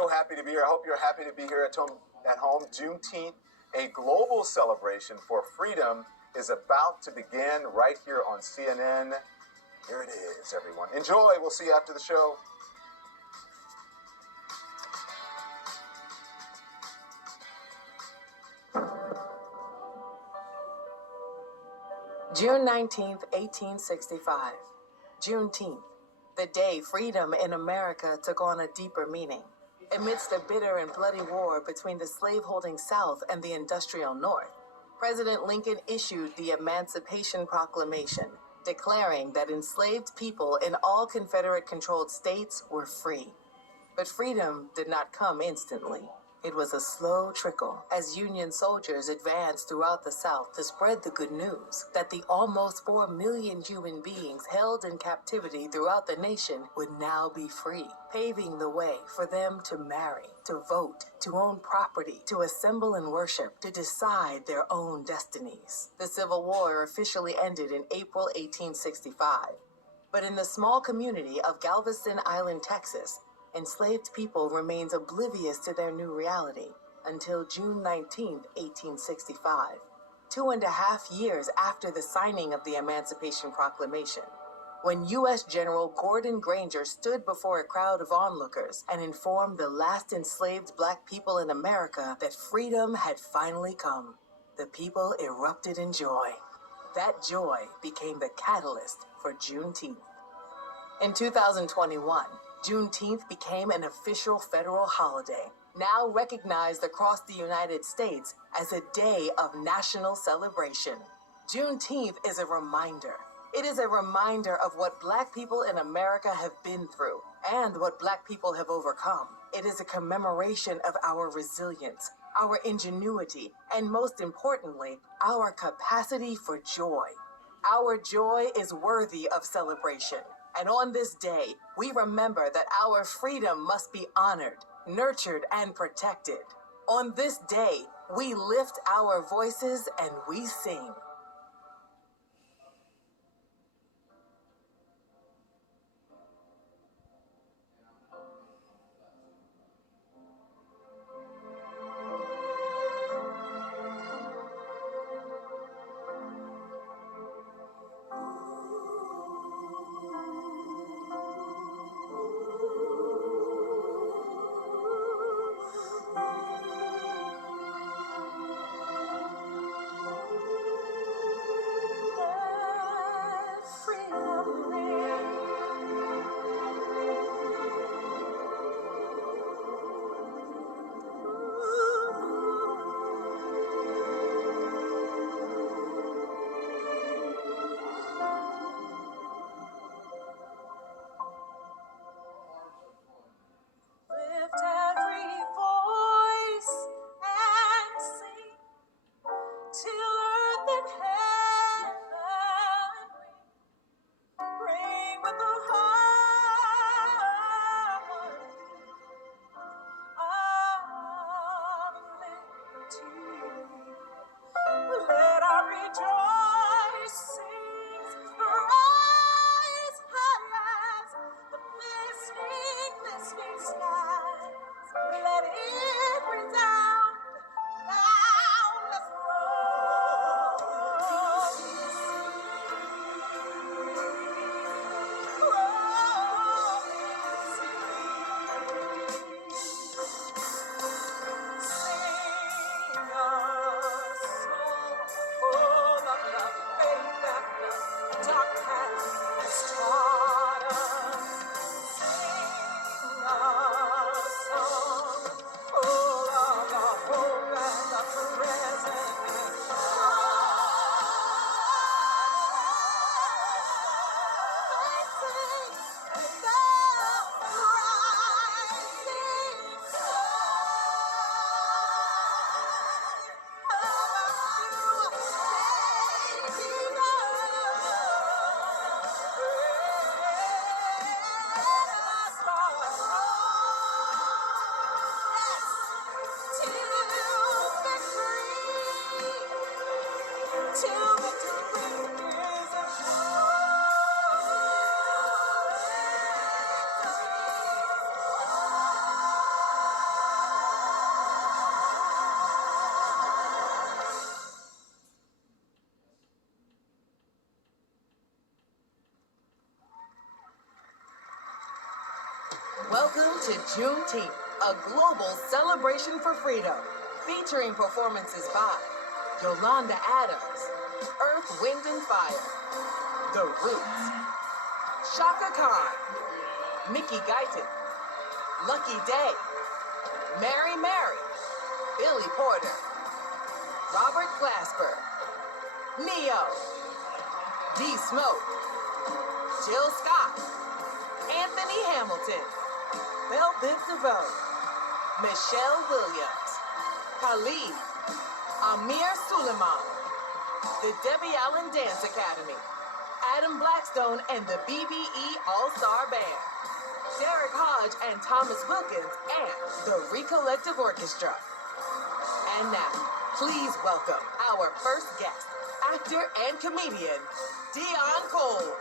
So happy to be here. I hope you're happy to be here at home. Juneteenth, a global celebration for freedom, is about to begin right here on CNN. Here it is, everyone. Enjoy. We'll see you after the show. June 19th, 1865. Juneteenth, the day freedom in America took on a deeper meaning. Amidst a bitter and bloody war between the slaveholding South and the industrial North, President Lincoln issued the Emancipation Proclamation, declaring that enslaved people in all Confederate-controlled states were free. But freedom did not come instantly. It was a slow trickle as Union soldiers advanced throughout the South to spread the good news that the almost 4 million human beings held in captivity throughout the nation would now be free, paving the way for them to marry, to vote, to own property, to assemble and worship, to decide their own destinies. The Civil War officially ended in April 1865. But in the small community of Galveston Island, Texas, enslaved people remained oblivious to their new reality until June 19, 1865, 2.5 years after the signing of the Emancipation Proclamation, when U.S. General Gordon Granger stood before a crowd of onlookers and informed the last enslaved Black people in America that freedom had finally come. The people erupted in joy. That joy became the catalyst for Juneteenth. In 2021, Juneteenth became an official federal holiday, now recognized across the United States as a day of national celebration. Juneteenth is a reminder. It is a reminder of what Black people in America have been through and what Black people have overcome. It is a commemoration of our resilience, our ingenuity, and most importantly, our capacity for joy. Our joy is worthy of celebration. And on this day, we remember that our freedom must be honored, nurtured, and protected. On this day, we lift our voices and we sing. to Juneteenth, a global celebration for freedom, featuring performances by Yolanda Adams, Earth, Wind and Fire, The Roots, Shaka Khan, Mickey Guyton, Lucky Day, Mary Mary, Billy Porter, Robert Glasper, Neo, D Smoke, Jill Scott, Anthony Hamilton, Velvet DeVoe, Michelle Williams, Khalid, Amir Suleiman, the Debbie Allen Dance Academy, Adam Blackstone and the BBE All-Star Band, Derek Hodge and Thomas Wilkins, and the Recollective Orchestra. And now, please welcome our first guest, actor and comedian, Dion Cole.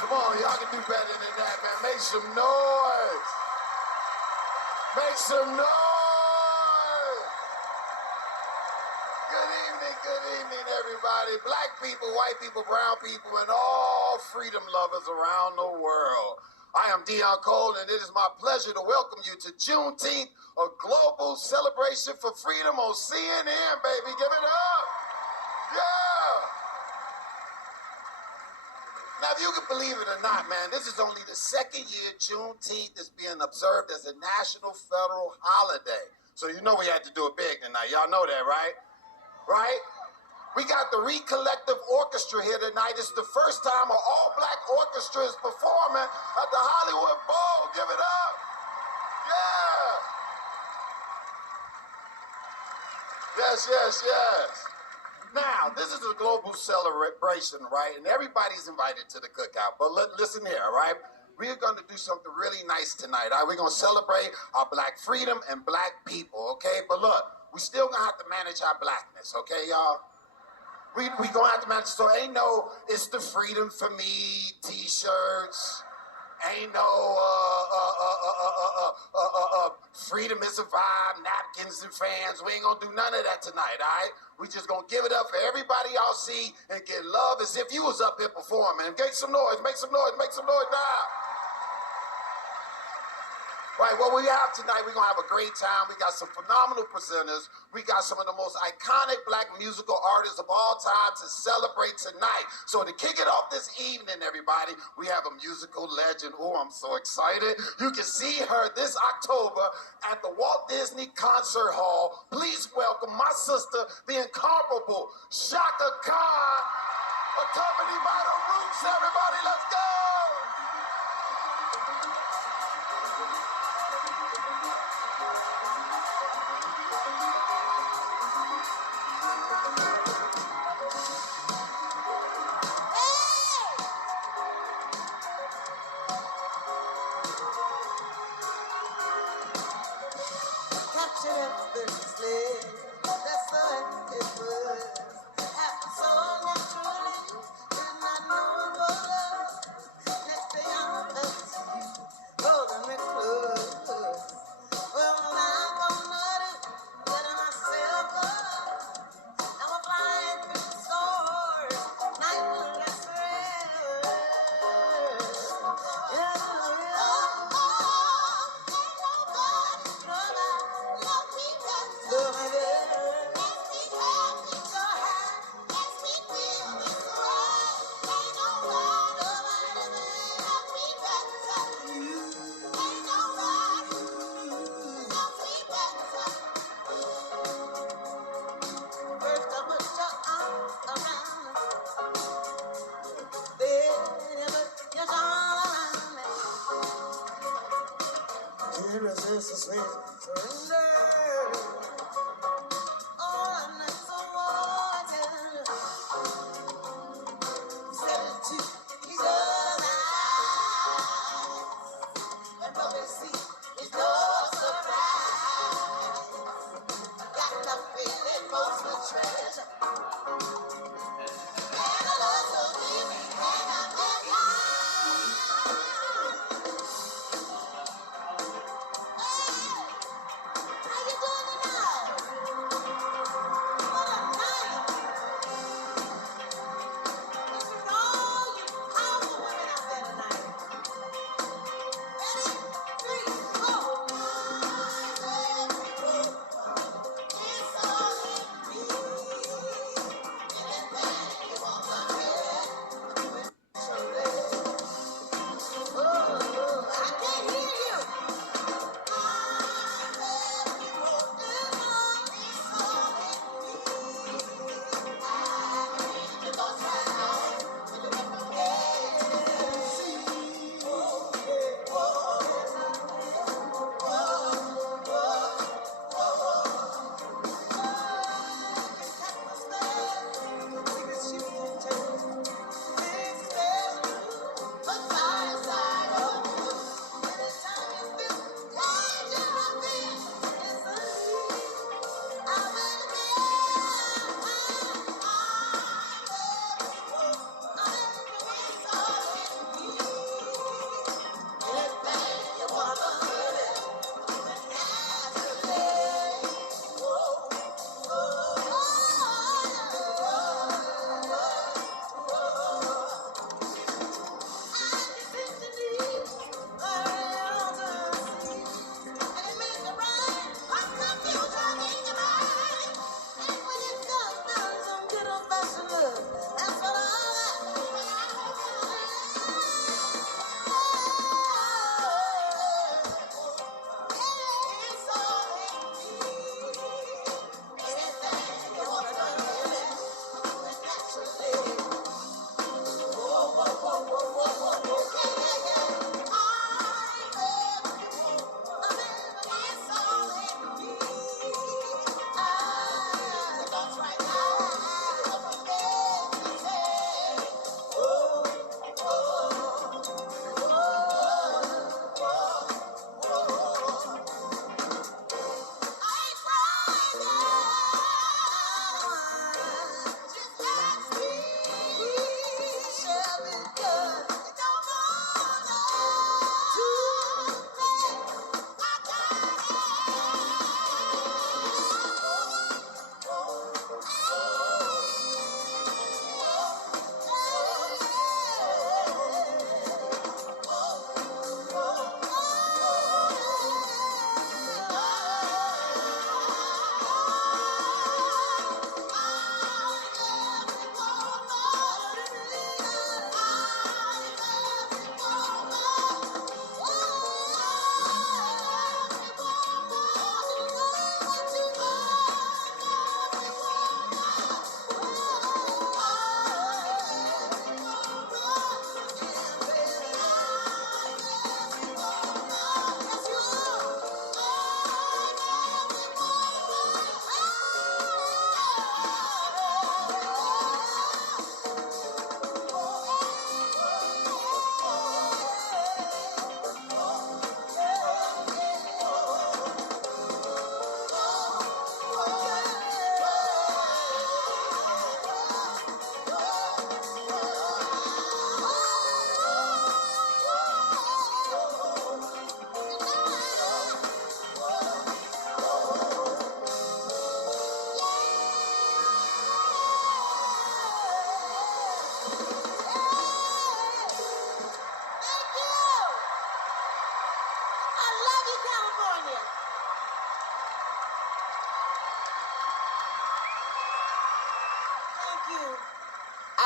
Come on, y'all can do better than that, man. Make some noise. Make some noise. Good evening, everybody. Black people, white people, brown people, and all freedom lovers around the world. I am Dion Cole, and it is my pleasure to welcome you to Juneteenth, a global celebration for freedom on CNN, baby. Give it up. Yeah. Now, if you can believe it or not, man, this is only the second year Juneteenth is being observed as a national federal holiday. So you know we had to do it big tonight. Y'all know that, right? Right? We got the Recollective Orchestra here tonight. It's the first time an all-black orchestra is performing at the Hollywood Bowl. Give it up. Yeah. Yes. Now, this is a global celebration, right? And everybody's invited to the cookout. But listen here, all right? We're going to do something really nice tonight, all right? We're going to celebrate our black freedom and black people, okay? But look, we still going to have to manage our blackness, okay, y'all? We going to have to manage, so ain't no "It's the Freedom for Me" t-shirts. Ain't no freedom is a vibe, napkins and fans. We ain't gonna do none of that tonight, all right? We just gonna give it up for everybody y'all see and get love as if you was up here performing. Make some noise now. Right, what we have tonight, we're gonna have a great time. We got some phenomenal presenters. We got some of the most iconic black musical artists of all time to celebrate tonight. So to kick it off this evening, everybody, we have a musical legend. Oh, I'm so excited. You can see her this October at the Walt Disney Concert Hall. Please welcome my sister, the incomparable Shaka Khan, accompanied by the Roots. Everybody, let's go!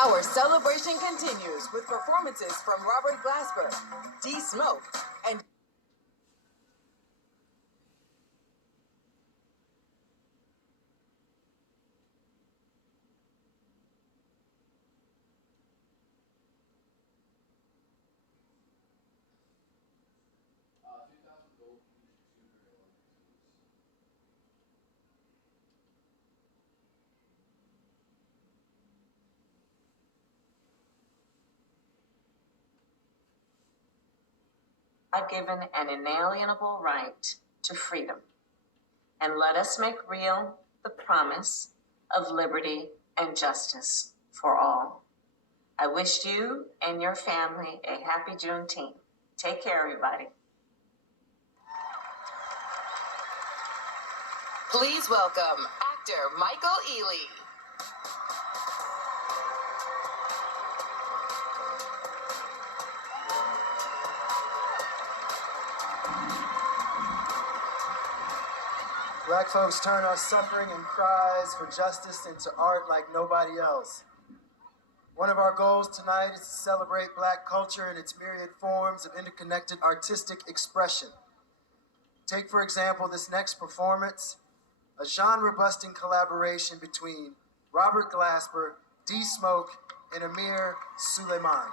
Our celebration continues with performances from Robert Glasper, D Smoke, and are given an inalienable right to freedom. And let us make real the promise of liberty and justice for all. I wish you and your family a happy Juneteenth. Take care, everybody. please welcome actor Michael Ealy. Black folks turn our suffering and cries for justice into art like nobody else. One of our goals tonight is to celebrate Black culture in its myriad forms of interconnected artistic expression. Take, for example, this next performance, a genre-busting collaboration between Robert Glasper, D Smoke, and Amir Suleiman.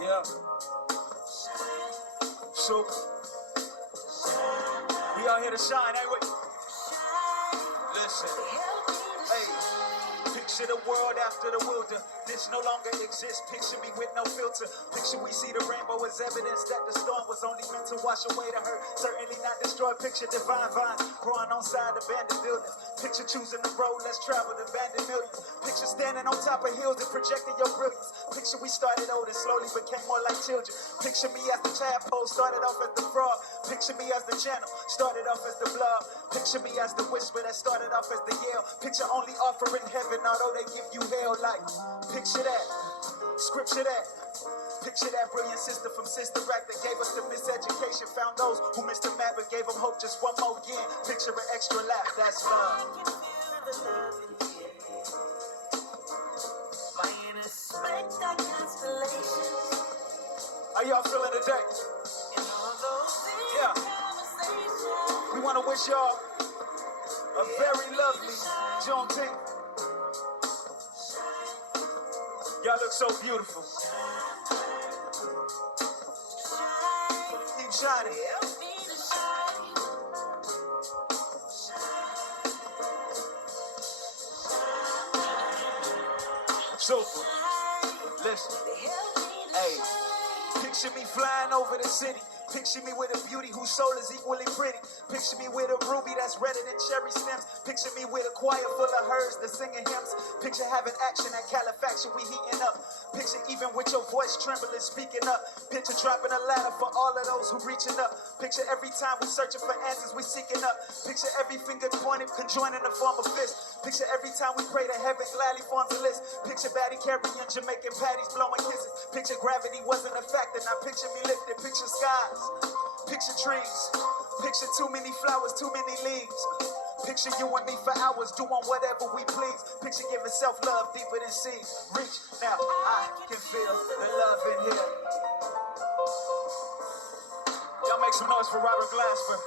Yeah. So, we out here to shine, ain't we? Listen. Hey, picture the world after the wilderness no longer exists. Picture me with no filter. Picture we see the rainbow as evidence that the storm was only meant to wash away the hurt, certainly not destroy. Picture divine vines growing on side abandoned buildings. Picture choosing the road less traveled, abandoned millions. Picture standing on top of hills and projecting your brilliance. Picture we started old and slowly became more like children. Picture me as the tadpole, started off as the frog. Picture me as the channel, started off as the blob. Picture me as the whisper that started off as the yell. Picture only offering heaven, although they give you hell. Like, picture that, scripture that. Picture that brilliant sister from Sister Act that gave us the miseducation. Found those who missed the map but gave them hope just one more again. Picture an extra lap, that's love. How y'all feeling today? Yeah. We want to wish y'all a very lovely Juneteenth. Y'all look so beautiful. Keep shining. So, listen. Hey, picture me flying over the city. Picture me with a beauty whose soul is equally pretty. Picture me with a ruby that's redder than cherry stems. Picture me with a choir full of herds that singing hymns. Picture having action at Califax, we heating up. Picture even with your voice trembling, speaking up. Picture dropping a ladder for all of those who reaching up. Picture every time we searching for answers, we seeking up. Picture every finger pointed, conjoined in the form of fist. Picture every time we pray to heaven, gladly forms a list. Picture Batty carrying Jamaican patties, blowing kisses. Picture gravity wasn't a factor, now picture me lifted. Picture skies, picture trees. Picture too many flowers, too many leaves. Picture you and me for hours, doing whatever we please. Picture giving self-love deeper than seas. Reach, now I can feel the love in here. Y'all make some noise for Robert Glasper.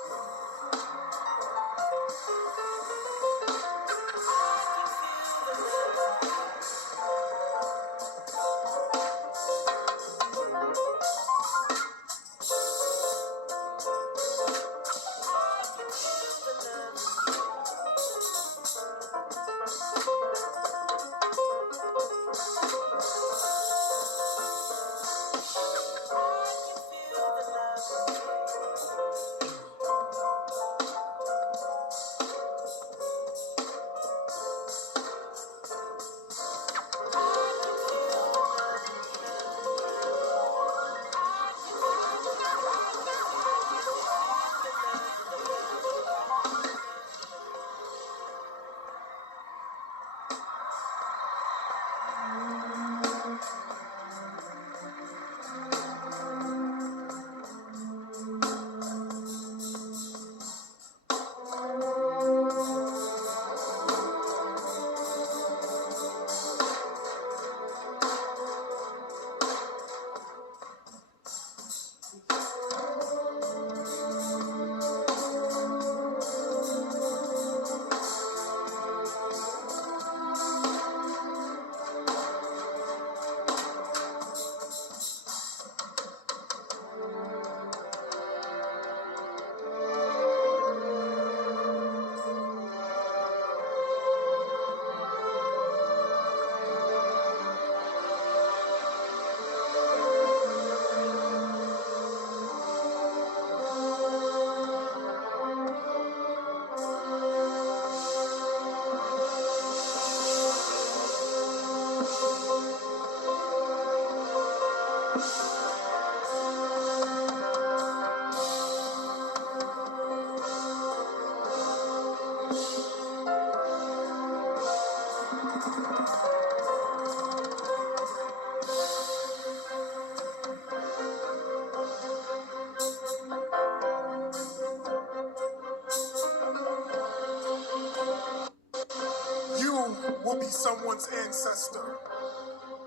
will be someone's ancestor.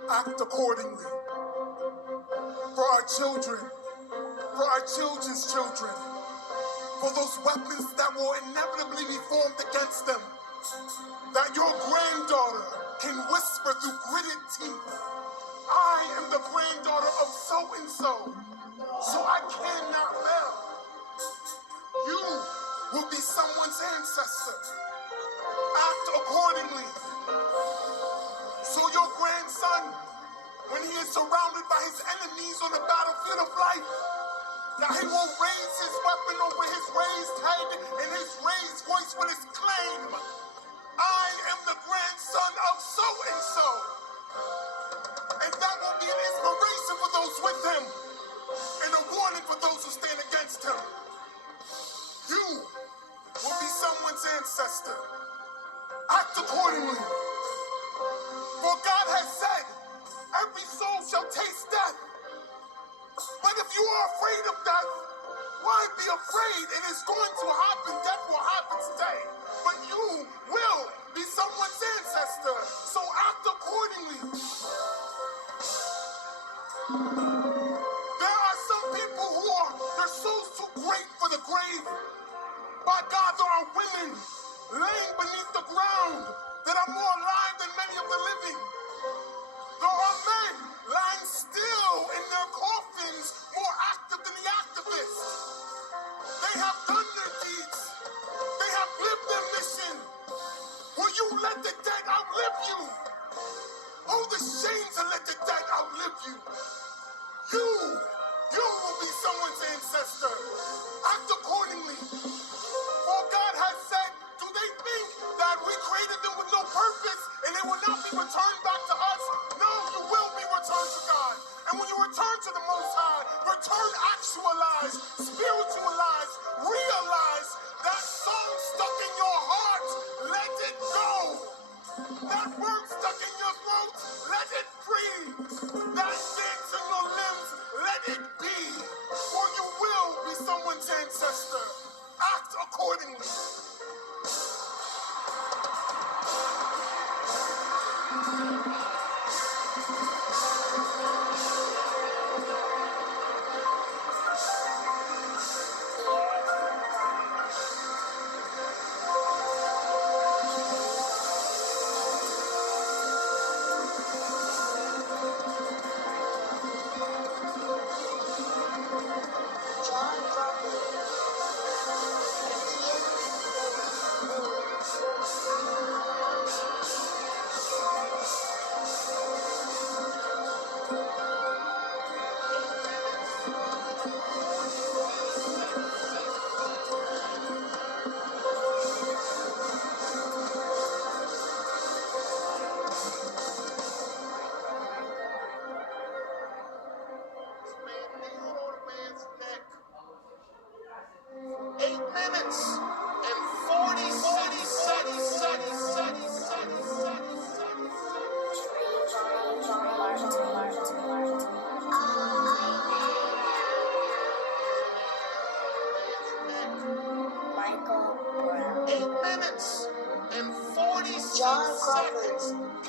Act accordingly. For our children, for our children's children, for those weapons that will inevitably be formed against them, that your granddaughter can whisper through gritted teeth, I am the granddaughter of so-and-so, so I cannot fail. You will be someone's ancestor. Act accordingly. So your grandson, when he is surrounded by his enemies on the battlefield of life, that he will raise his weapon over his raised head and his raised voice will exclaim, I am the grandson of so-and-so. And that will be an inspiration for those with him and a warning for those who stand against him. You will be someone's ancestor. Act accordingly. For God has said, every soul shall taste death. But if you are afraid of death, why be afraid? It is going to happen. Death will happen today. But you will be someone's ancestor. So act accordingly. There are some people who are, their souls too great for the grave. By God, there are women laying beneath the ground that are more alive than many of the living. There are men lying still in their coffins, more active than the activists. They have done their deeds. They have lived their mission. Will you let the dead outlive you? Oh, the shame to let the dead outlive you. You will be someone's ancestor. Act accordingly. For God has said, do they think that we created them with no purpose and they will not be returned back to us? No, you will be returned to God. And when you return to the Most High, return actualized, spiritualized, realize that song stuck in your heart, let it go. That word stuck in your throat, let it free. That dance in your limbs, let it be. Or you will be someone's ancestor. Act accordingly.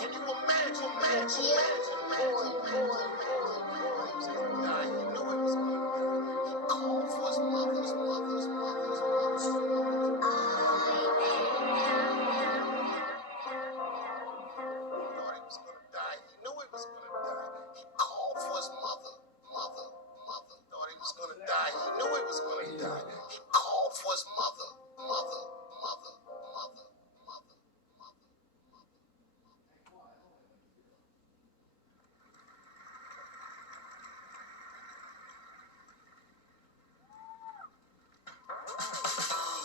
Can you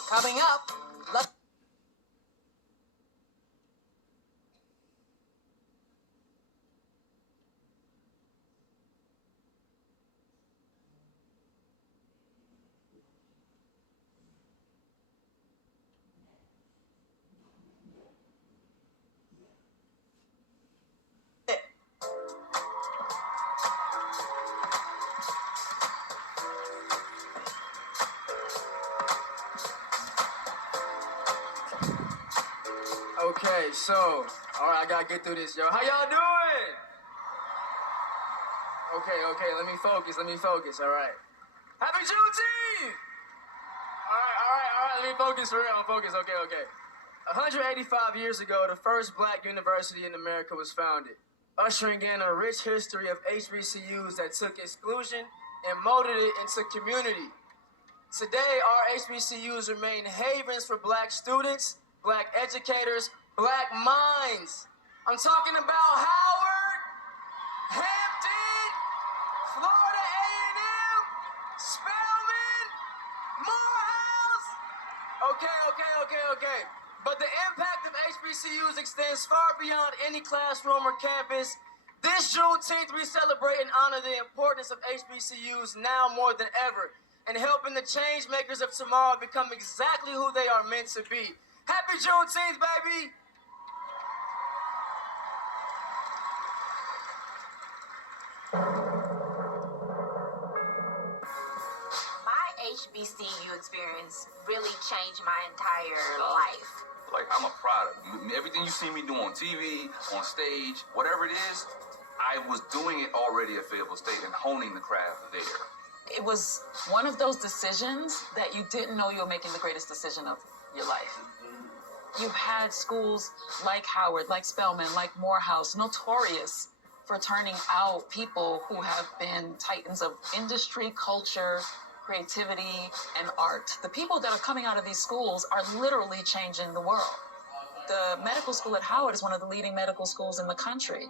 Coming up, let's Okay, so All right, I gotta get through this, yo. How y'all doing? Okay, let me focus, all right. Happy Juneteenth! All right, let me focus for real, okay. 185 years ago, the first black university in America was founded, ushering in a rich history of HBCUs that took exclusion and molded it into community. Today, our HBCUs remain havens for black students, black educators, black minds. I'm talking about Howard, Hampton, Florida A&M, Spelman, Morehouse. Okay. But the impact of HBCUs extends far beyond any classroom or campus. This Juneteenth, we celebrate and honor the importance of HBCUs now more than ever, and helping the change makers of tomorrow become exactly who they are meant to be. Happy Juneteenth, baby! My HBCU experience really changed my entire life. Like, I'm a product. Everything you see me do on TV, on stage, whatever it is, I was doing it already at Fayetteville State and honing the craft there. It was one of those decisions that you didn't know you were making the greatest decision of your life. You've had schools like Howard, like Spelman, like Morehouse, notorious for turning out people who have been titans of industry, culture, creativity, and art. The people that are coming out of these schools are literally changing the world. The medical school at Howard is one of the leading medical schools in the country.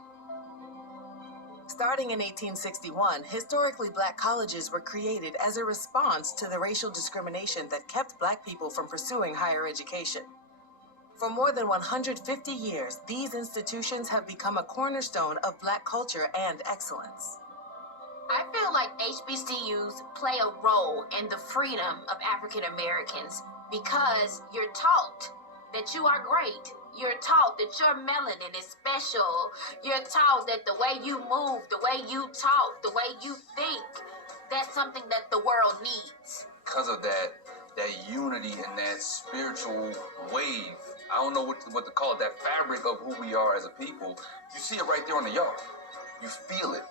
Starting in 1861, historically black colleges were created as a response to the racial discrimination that kept black people from pursuing higher education. For more than 150 years, these institutions have become a cornerstone of black culture and excellence. I feel like HBCUs play a role in the freedom of African Americans because you're taught that you are great. You're taught that your melanin is special. You're taught that the way you move, the way you talk, the way you think, that's something that the world needs. Because of that unity and that spiritual wave, I don't know what to call it, that fabric of who we are as a people, you see it right there on the yard. You feel it.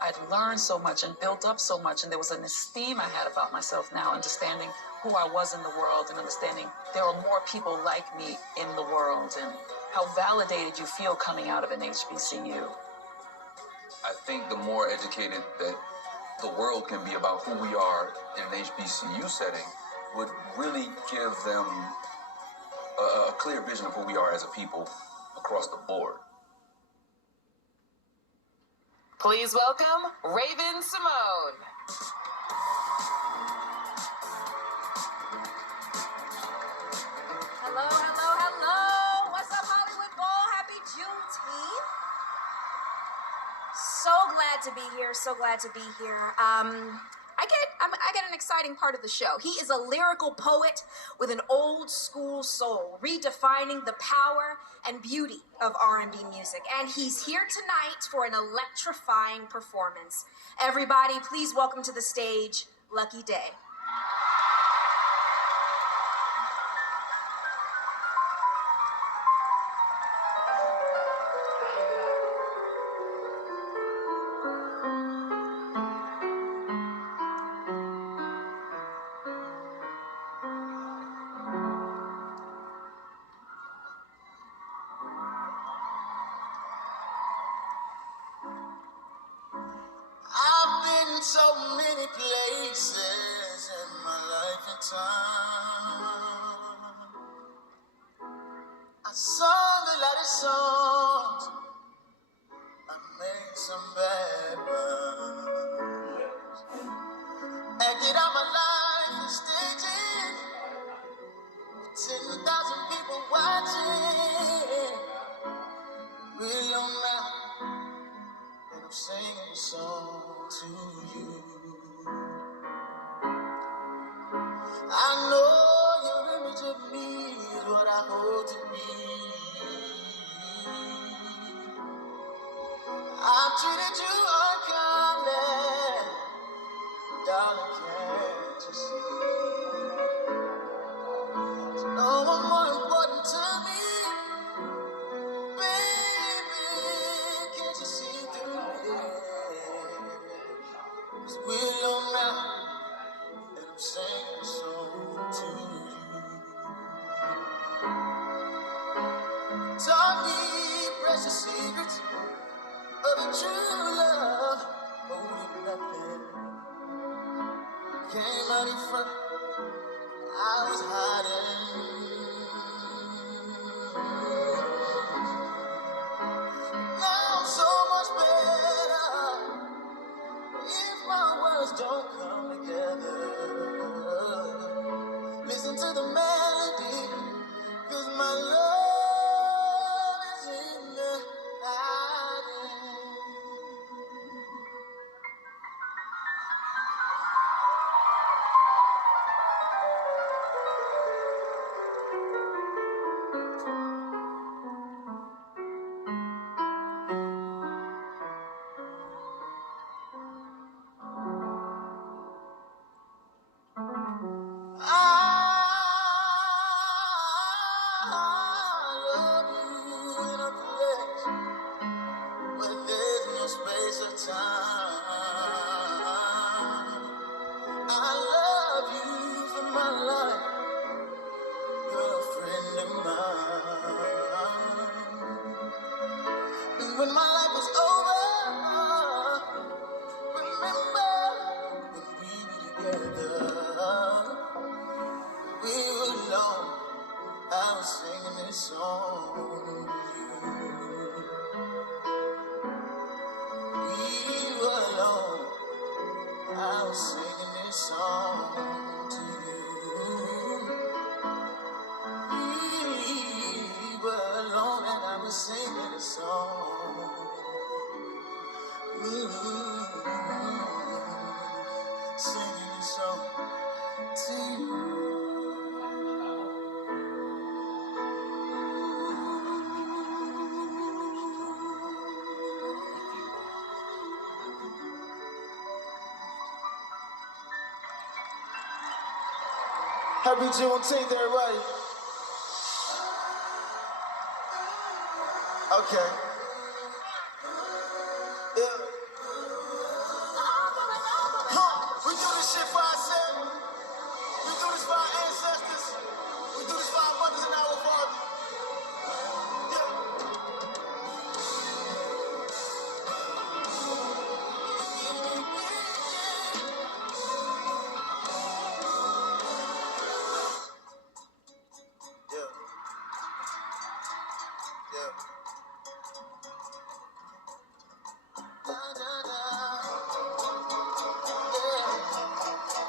I'd learned so much and built up so much, and there was an esteem I had about myself now, understanding who I was in the world and understanding there are more people like me in the world, and how validated you feel coming out of an HBCU. I think the more educated that the world can be about who we are in an HBCU setting would really give them a clear vision of who we are as a people across the board. Please welcome Raven Simone. Hello. What's up, Hollywood Bowl? Happy Juneteenth. So glad to be here. I get an exciting part of the show. He is a lyrical poet with an old school soul, redefining the power and beauty of R&B music. And he's here tonight for an electrifying performance. Everybody, please welcome to the stage, Lucky Day. I've been so many places in my life and time. I sung a lot of songs. I made some bad ones. Acted out my life in stages with 10,000 people watching. Really on now, and I'm singing a song to you. I know your image of me is what I hope to be. I've treated you unkindly, darling, can't you see? No one more important to me, baby. we're alone now, and I'm singing a song to you. Taught me precious secrets of a true love, holding nothing. Came out in front, I was hiding. Now I'm so much better if my words don't come together. Listen to the melody, 'cause my love is in the hiding. I love you in a place where there's no space or time. I love you for my life. You're a friend of mine. And when my life is over, remember when we were together. We were alone. I was singing this song to you. We were alone. I was singing this song to you. We were alone and I was singing this song. Singing this song to you. Happy Juneteenth, everybody. Okay. Yeah. We do this shit for ourselves. We do this for our ancestors. We do this for our mothers and our fathers. Yeah. Yeah. Yeah. Da, da, da. Yeah.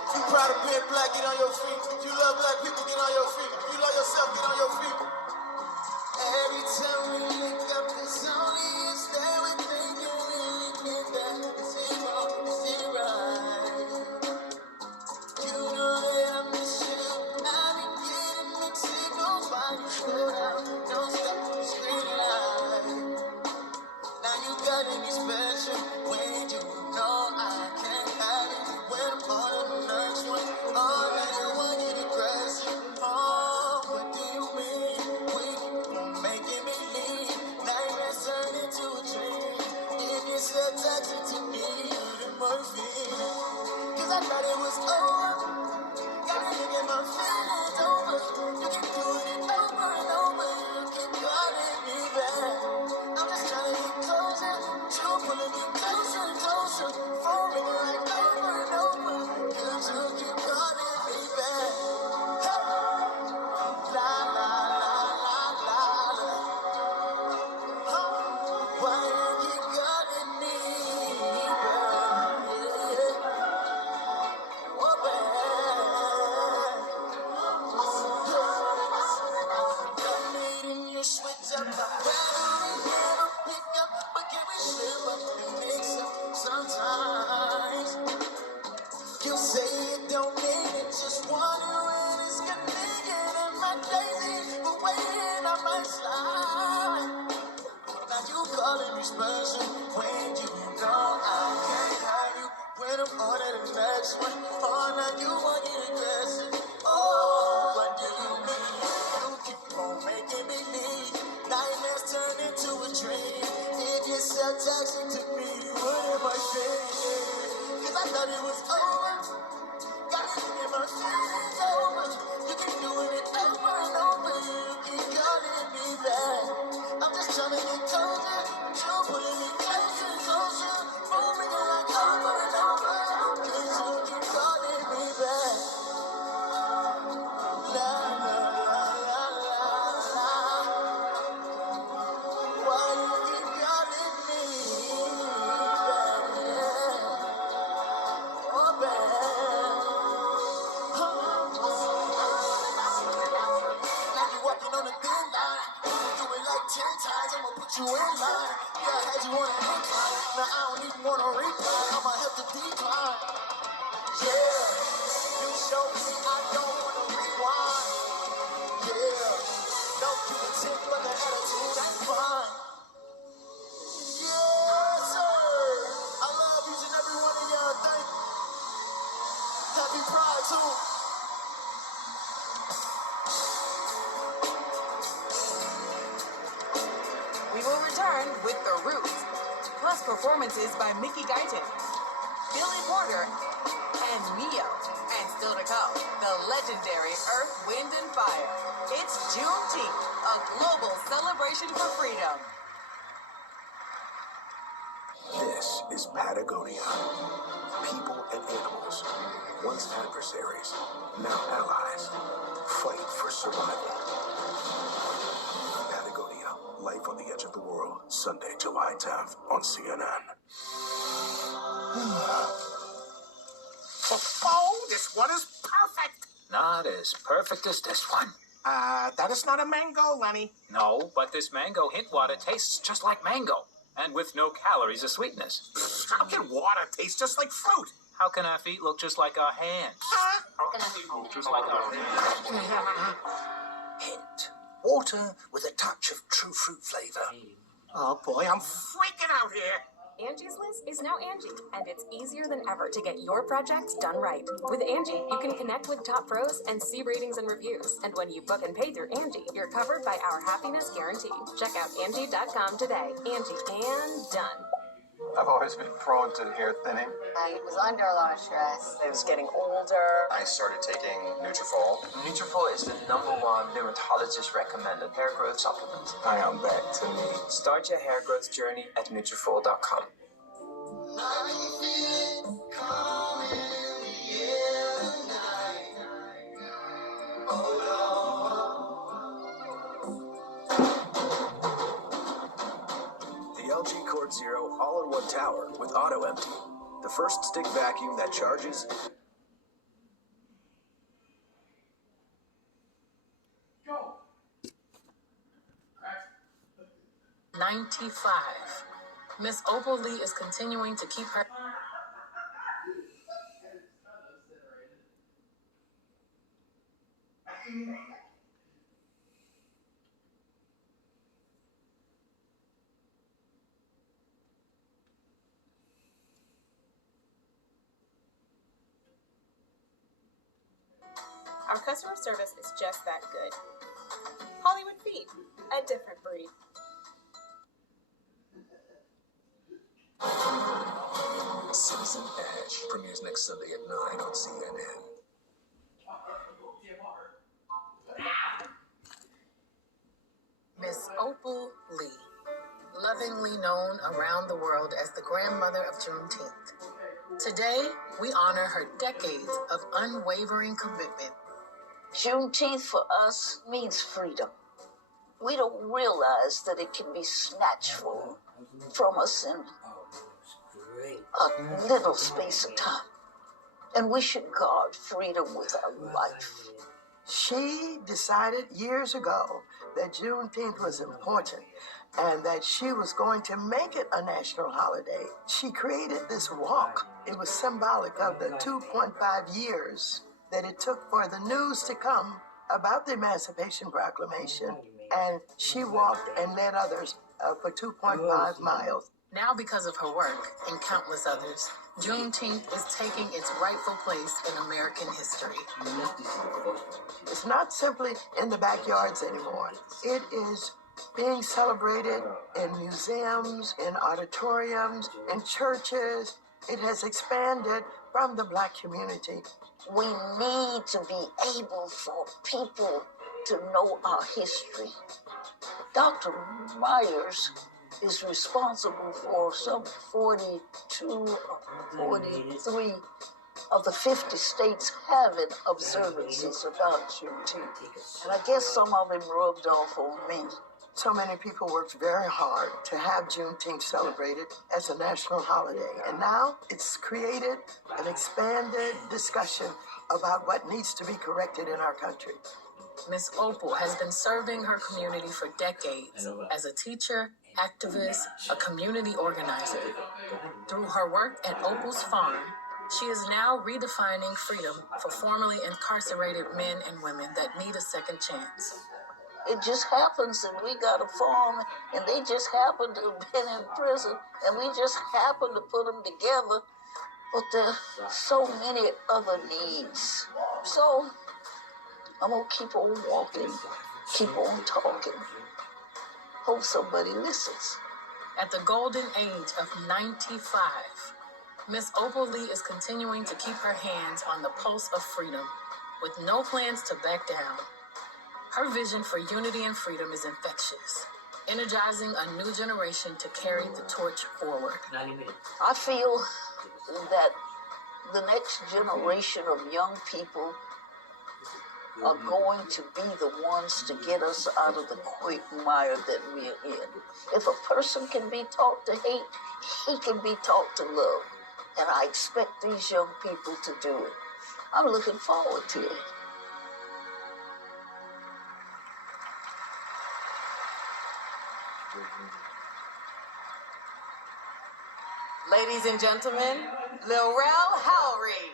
If you proud of being black, get on your feet. If you love black people, get on your feet. If you love yourself, get on your feet. Every time we link up, it's only a stay with thinking we get that. Is it wrong? Is it right? You know that I miss you. I've been getting mixed signals while you slow down. Don't stop the street light. Now you got me special when you know I can't have it. When I'm on to the next one, all that you want you to crash it. Oh, what do you mean? We keep on making me leave. Nightmares turn into a dream. If you said toxic to me, you morphine. 'Cause I thought it was over. Got me thinking my feelings over. You keep doing it over and over. You keep calling me back. I'm just trying to get closer. You pulling me closer and closer. Phone ringing like over and over. You two keep calling me back. Hey. La la la la la la. Huh. Why you keep calling me back? Yeah. Oh, back. Switch up, I'd rather we never pick up, but can we slip up and mix up sometimes? You say it don't mean it, just wonder when it's convenient. Am I crazy for waiting? I might slide. Now you calling me special when you know I can't have you. When I'm on to the next one, oh, now you want to get aggressive. Oh, what do you mean? You keep on making me leave. Nightmares turn into a dream. If you're so toxic to me, what am I saying? 'Cause I thought thought it was over. Got me thinking my shit is over. You keep doing it over and over. You keep calling me back. I'm just trying to get closer, but you're pulling me closer and closer. Moving it like over and over. Cause you keep calling me back. La la la la la la. Why you keep calling me back? Oh, now you walking on a thin line. Do it like 10 times, I'ma put you in line. Yeah, I had you on an incline. Now I don't even wanna reply. I'ma have to decline. Yeah, you show me I don't wanna rewind. Yeah, no you can take but the attitude ain't fine. Yes, sir. I love each and every one of y'all. Thank you. Happy Pride too. We will return with The Roots, plus performances by Mickey Guyton, Billy Porter, and Neo. And still to come, the legendary Earth, Wind, and Fire. It's Juneteenth, a global celebration for freedom. This is Patagonia. People and animals, once adversaries, now allies, fight for survival. Patagonia, life on the edge of the world, Sunday, July 10th on CNN. Oh, this one is perfect. Not as perfect as this one. That is not a mango, Lenny. No, but this mango hint water tastes just like mango, and with no calories or sweetness. How can water taste just like fruit? How can our feet look just like our hands? How can our feet look just like our hands? Hint. Water with a touch of true fruit flavor. Oh boy, I'm freaking out here. Angie's List is now Angie, and it's easier than ever to get your projects done right. With Angie, you can connect with top pros and see ratings and reviews. And when you book and pay through Angie, you're covered by our happiness guarantee. Check out Angie.com today. Angie, and done. I've always been prone to hair thinning. I was under a lot of stress. I was getting older. I started taking Nutrafol. Nutrafol is the #1 dermatologist recommended hair growth supplement. I am back to me. Start your hair growth journey at Nutrafol.com. LG Cord Zero all-in-one tower with auto empty. The first stick vacuum that charges. Go. 95. Miss Opal Lee is continuing to keep her. Our customer service is just that good. Hollywood Feed, a different breed. Citizen Edge premieres next Sunday at 9 on CNN. Miss Opal Lee, lovingly known around the world as the grandmother of Juneteenth. Today, we honor her decades of unwavering commitment. Juneteenth for us means freedom. We don't realize that it can be snatched from us in a little space of time. And we should guard freedom with our life. She decided years ago that Juneteenth was important and that she was going to make it a national holiday. She created this walk. It was symbolic of the 2.5 years that it took for the news to come about the Emancipation Proclamation. And she walked and led others for 2.5 miles. Now, because of her work and countless others, Juneteenth is taking its rightful place in American history. It's not simply in the backyards anymore. It is being celebrated in museums, in auditoriums, in churches, It has expanded from the Black community. We need to be able for people to know our history. Dr. Myers is responsible for some 42 or 43 of the 50 states having observances about Juneteenth. And I guess some of them rubbed off on me. So many people worked very hard to have Juneteenth celebrated as a national holiday. And now it's created an expanded discussion about what needs to be corrected in our country. Miss Opal has been serving her community for decades as a teacher, activist, a community organizer. Through her work at Opal's Farm, she is now redefining freedom for formerly incarcerated men and women that need a second chance. It just happens that we got a farm and they just happen to have been in prison and we just happen to put them together. But there's so many other needs. So I'm gonna keep on walking, keep on talking. Hope somebody listens. At the golden age of 95, Miss Opal Lee is continuing to keep her hands on the pulse of freedom with no plans to back down. Her vision for unity and freedom is infectious, energizing a new generation to carry the torch forward. I feel that the next generation of young people are going to be the ones to get us out of the quagmire that we're in. If a person can be taught to hate, he can be taught to love. And I expect these young people to do it. I'm looking forward to it. Ladies and gentlemen, Lorel Howry.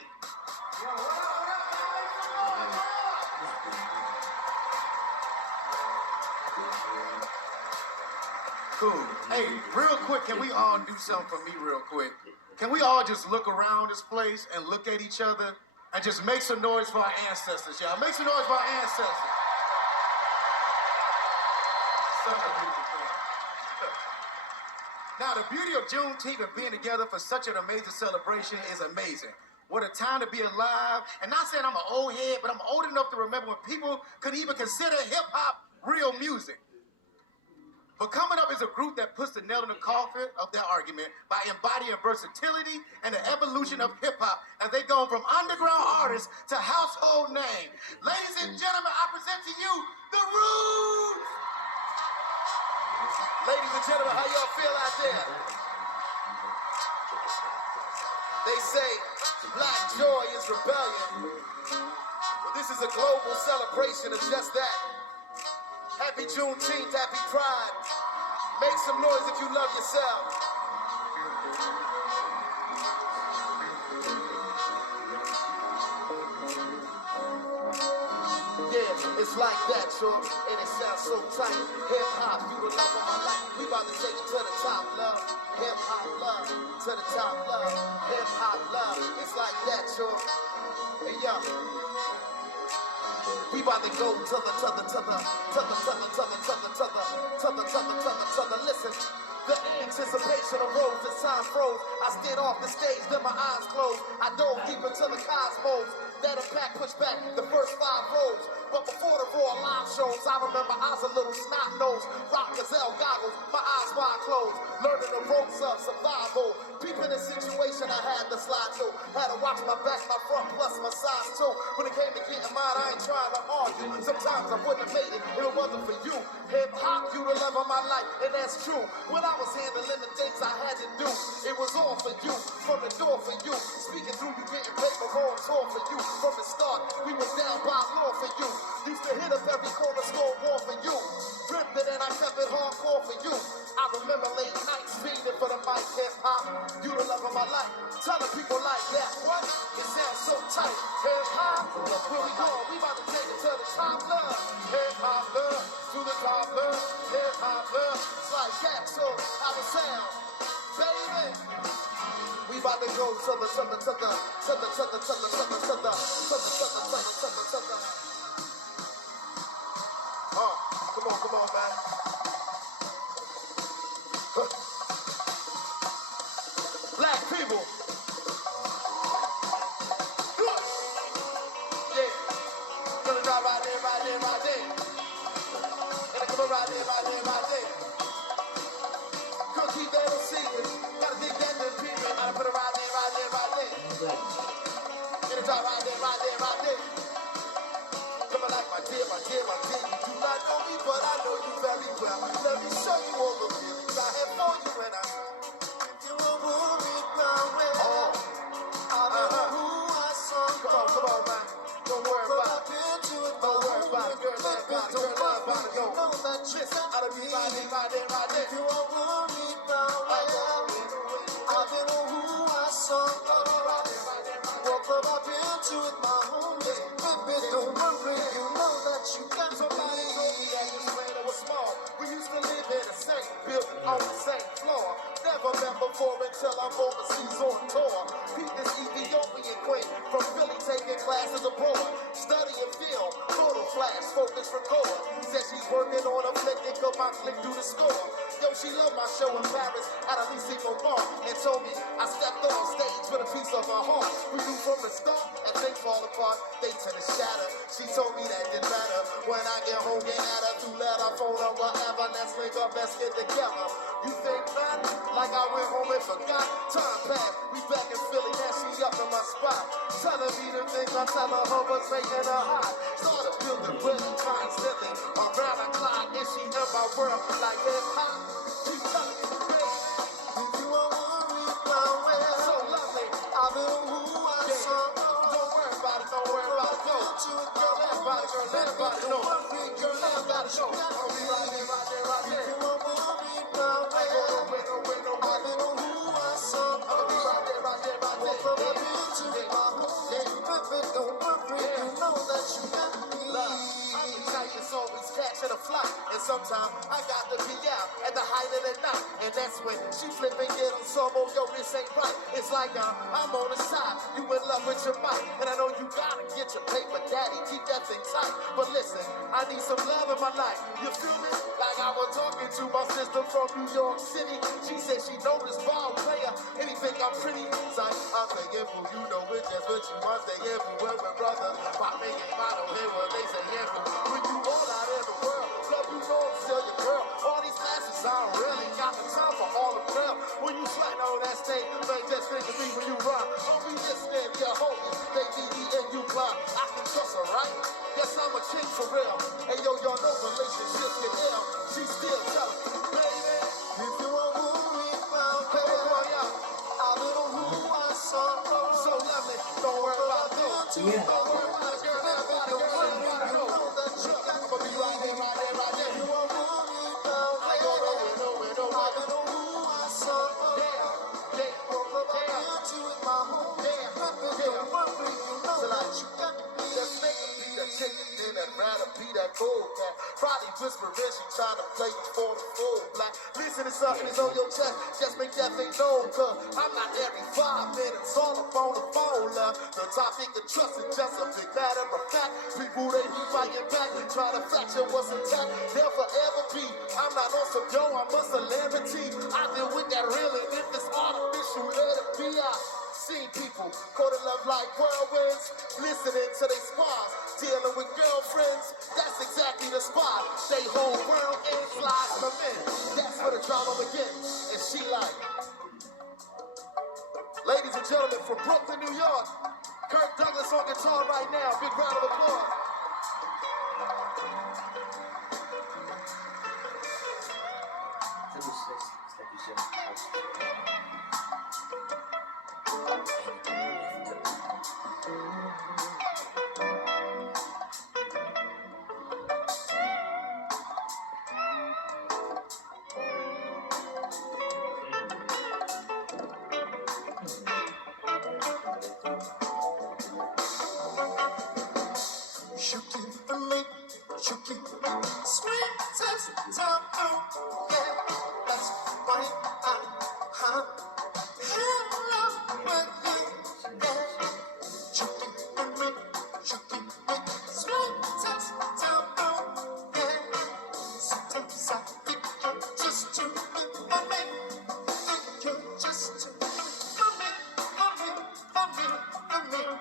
Cool. Hey, real quick, can we all do something for me real quick? Can we all just look around this place and look at each other and just make some noise for our ancestors, y'all? Make some noise for our ancestors. Such a beautiful thing. Now, the beauty of Juneteenth and being together for such an amazing celebration is amazing. What a time to be alive. And not saying I'm an old head, but I'm old enough to remember when people could even consider hip-hop real music. But Coming Up is a group that puts the nail in the coffin of their argument by embodying versatility and the evolution of hip-hop as they go from underground artists to household name. Ladies and gentlemen, I present to you, The Roots! Ladies and gentlemen, how y'all feel out there? They say black joy is rebellion. Well, this is a global celebration of just that. Happy Juneteenth, happy Pride. Make some noise if you love yourself. Yeah, it's like that, y'all. And it sounds so tight. Hip-hop, you the love of my life. We about to take it to the top, love. Hip-hop love, to the top, love. Hip-hop love, it's like that, y'all. Hey, yo. We about to go to the listen. The anticipation arose as time froze. I stayed off the stage, then my eyes closed. I dove deep into the cosmos. That impact pushed back the first 5 rows. But before the raw live shows, I remember I was a little snot-nosed. Rock gazelle goggles, my eyes wide closed. Learning the ropes of survival. Peeping the situation, I had to slide through. Had to watch my back, my front, plus my sides too. When it came to getting mine, I ain't trying to argue. Sometimes I wouldn't have made it if it wasn't for you. Hip-hop, you the love of my life, and that's true. When I was handling the things I had to do, it was all for you, from the door for you. Speaking through you, getting paper rolls all for you. From the start, we was down by law for you. Used to hit up every corner store war for you. Ripped it and I kept it hardcore for you. I remember late nights feeding for the mic. Hip-hop, you the love of my life. Telling people like that, what? It sounds so tight. Hip-hop, where we going? We about to take it to the top, love. Hip-hop love, to the top, love. Hip-hop love, it's like that, so how it sound, baby. We about to go to the come on, man. Black people, right there, right there, right there. And I come right there, right there, right there. Cookie, they don't see it. Gotta dig that little period. Gotta put it right there, right there, right there. And it's all right there, right there, right there. Coming like my dear, my dear, my dear. You do not know me, but I know you very well. Let me show you all the feelings I have for you when I say, if you were worried about where I know who I saw. Come on, man. Don't worry about it. Don't worry about it. Girl, love about it. Girl, love about it. Yo, listen, I done be right there, right there, right there. If you are worried about where I know who I saw. Walk up into it, my home. Baby, don't worry, you know that you got somebody told me that this when I was small. We used to live in the same building on the same floor. Never met before until I'm overseas on tour. Beat this Ethiopian queen from Philly taking classes abroad. Studying film, photo flash, focus record. Said she's working on a flick and cut my flick through the score. Yo, she loved my show in Paris at a Lycée Bar and told me I stepped on stage with a piece of her heart. We knew from the start and things fall apart, they tend to shatter. She told me that didn't matter. When I get home, get at her through letter, phone or whatever. Let's link up, let's get together. You think not? Like I went home and forgot. Time passed, we back in Philly, now she up in my spot. Telling me the things I tell her was making her hot. Started building rhythm constantly around the clock. And she in my world like hip hop. Keep telling me the real. If you are worried about where so lovely, I know who I saw. Don't worry about it, don't worry about it. Go. Girl, let about it, girl, let about it. No. Girl, let about it. Go. I'll be right there, right there, right there. If you are worried about where I know who I saw. I'll be right there, right there, right there. Walk up into my home. Baby, don't worry, you know that you got me. I'm the type that's always catching a flight. And sometimes I got to be out at the height of the night. And that's when she flip and get on some more, yo, this ain't right. It's like I'm on the side, you in love with your mic. And I know you gotta get your paper, daddy, keep that thing tight. But listen, I need some love in my life. You feel me? Like I was talking to my sister from New York City. She said she know this ball player. Anything I'm pretty, it's like I'm thinking, fool, you know it just what you want. Stay everywhere with brother. Pop me game, I don't hear what they say everywhere. When you all out in the world, love you know I'm still your girl. All these classes, I don't really got the time for all the girl. When you slide on that stage, they just think of me when you run. Don't be listening, you're holding, baby, and you climb. I can trust her, right? Yes, I'm a king for real. Hey, yo, y'all know relationships get ill. She still telling me, baby, if you are worried about I know who I saw. So lovely, don't worry about it. Yeah. Don't worry about it, girl, about it, girl, about it. Know that you got to be right there, right there, right there. You are worried about I know who I saw. Yeah, woke up into it, my home. Don't worry, you know that you got me. Just make me be that chicken, then I'd rather be that gold cat. Probably whispering, she trying to play for the full black. Listen to something that's on your chest, just make that thing known, cause I'm not every 5 minutes all up on the phone, love. The topic of trust is just a big matter of fact. People, they be fighting back, trying to fracture what's intact. They'll forever be. I'm not on some yo, I'm a celebrity. I deal with that real, and if it's artificial, let it be. I seen people caught in love like whirlwinds, listening to their squads, dealing with girlfriends. That's exactly the spot. They whole world and slides them in. That's where the drama begins. And she like, ladies and gentlemen, from Brooklyn, New York, Kirk Douglas on guitar right now. Big round of applause. You keep me, you keep me sweet as time. Yeah, that's why I'm in love with you. Yeah, you keep me sweet as time. Yeah, sometimes I think you're just too good for me. Think you're just too good for me, for me, for me. Yeah.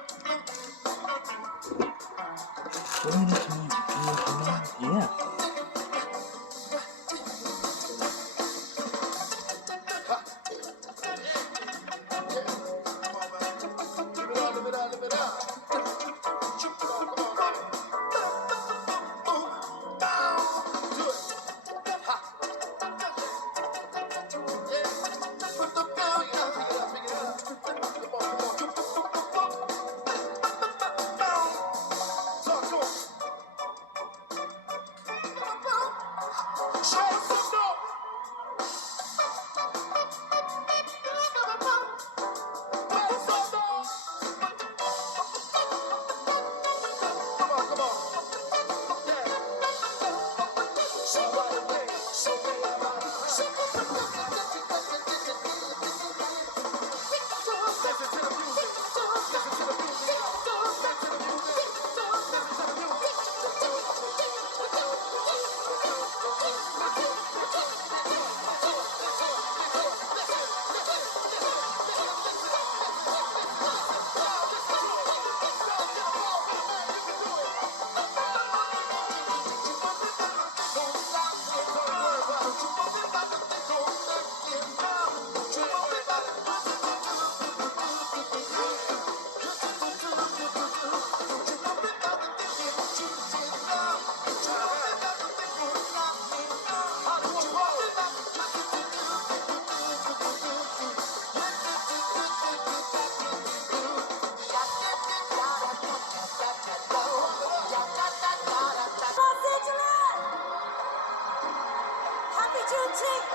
Happy Juneteenth!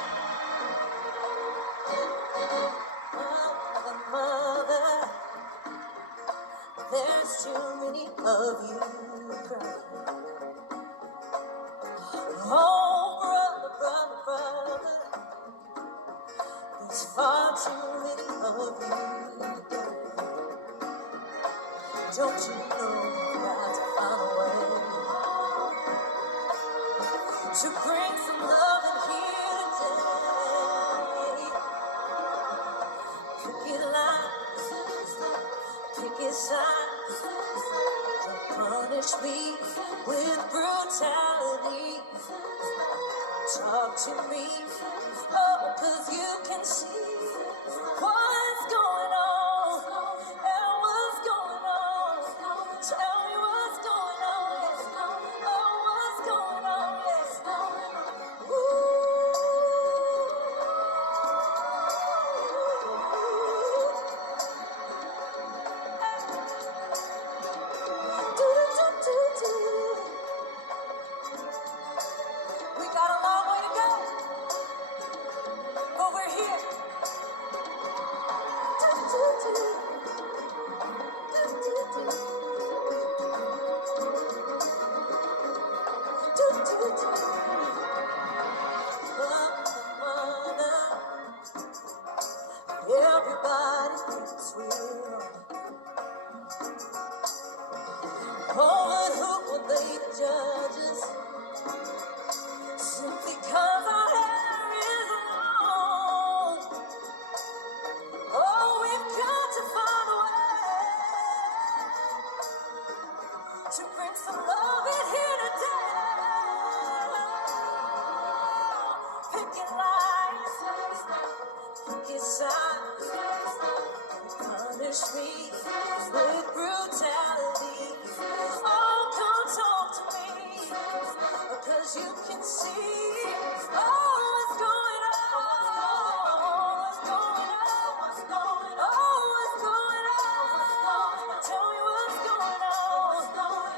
Mother, there's too many of you crying. Oh, brother, brother, there's far too many of you dying. Don't you know you've got to find a way to bring some love in here today? Pick your lines, pick your signs. Don't punish me with brutality. Talk to me, oh, 'cause you can see what's going on and what's going on. Tell me what's going on, oh, what's going on, Ooh. Do, do, do, do. We got a long way to go, but we're here. Do, do, do. Do, do, do. Do, do, do. Mother, everybody thinks we're wrong. Oh, but who will they the judges? Simply 'cause our hair is long. Oh, we've got to find a way to bring some love in here today. Pick your lies, pick your sides. Punish me with brutality. Oh, come talk to me, because you can see, oh, what's going on, what's going on, what's going on, oh, what's going on, tell me what's going on,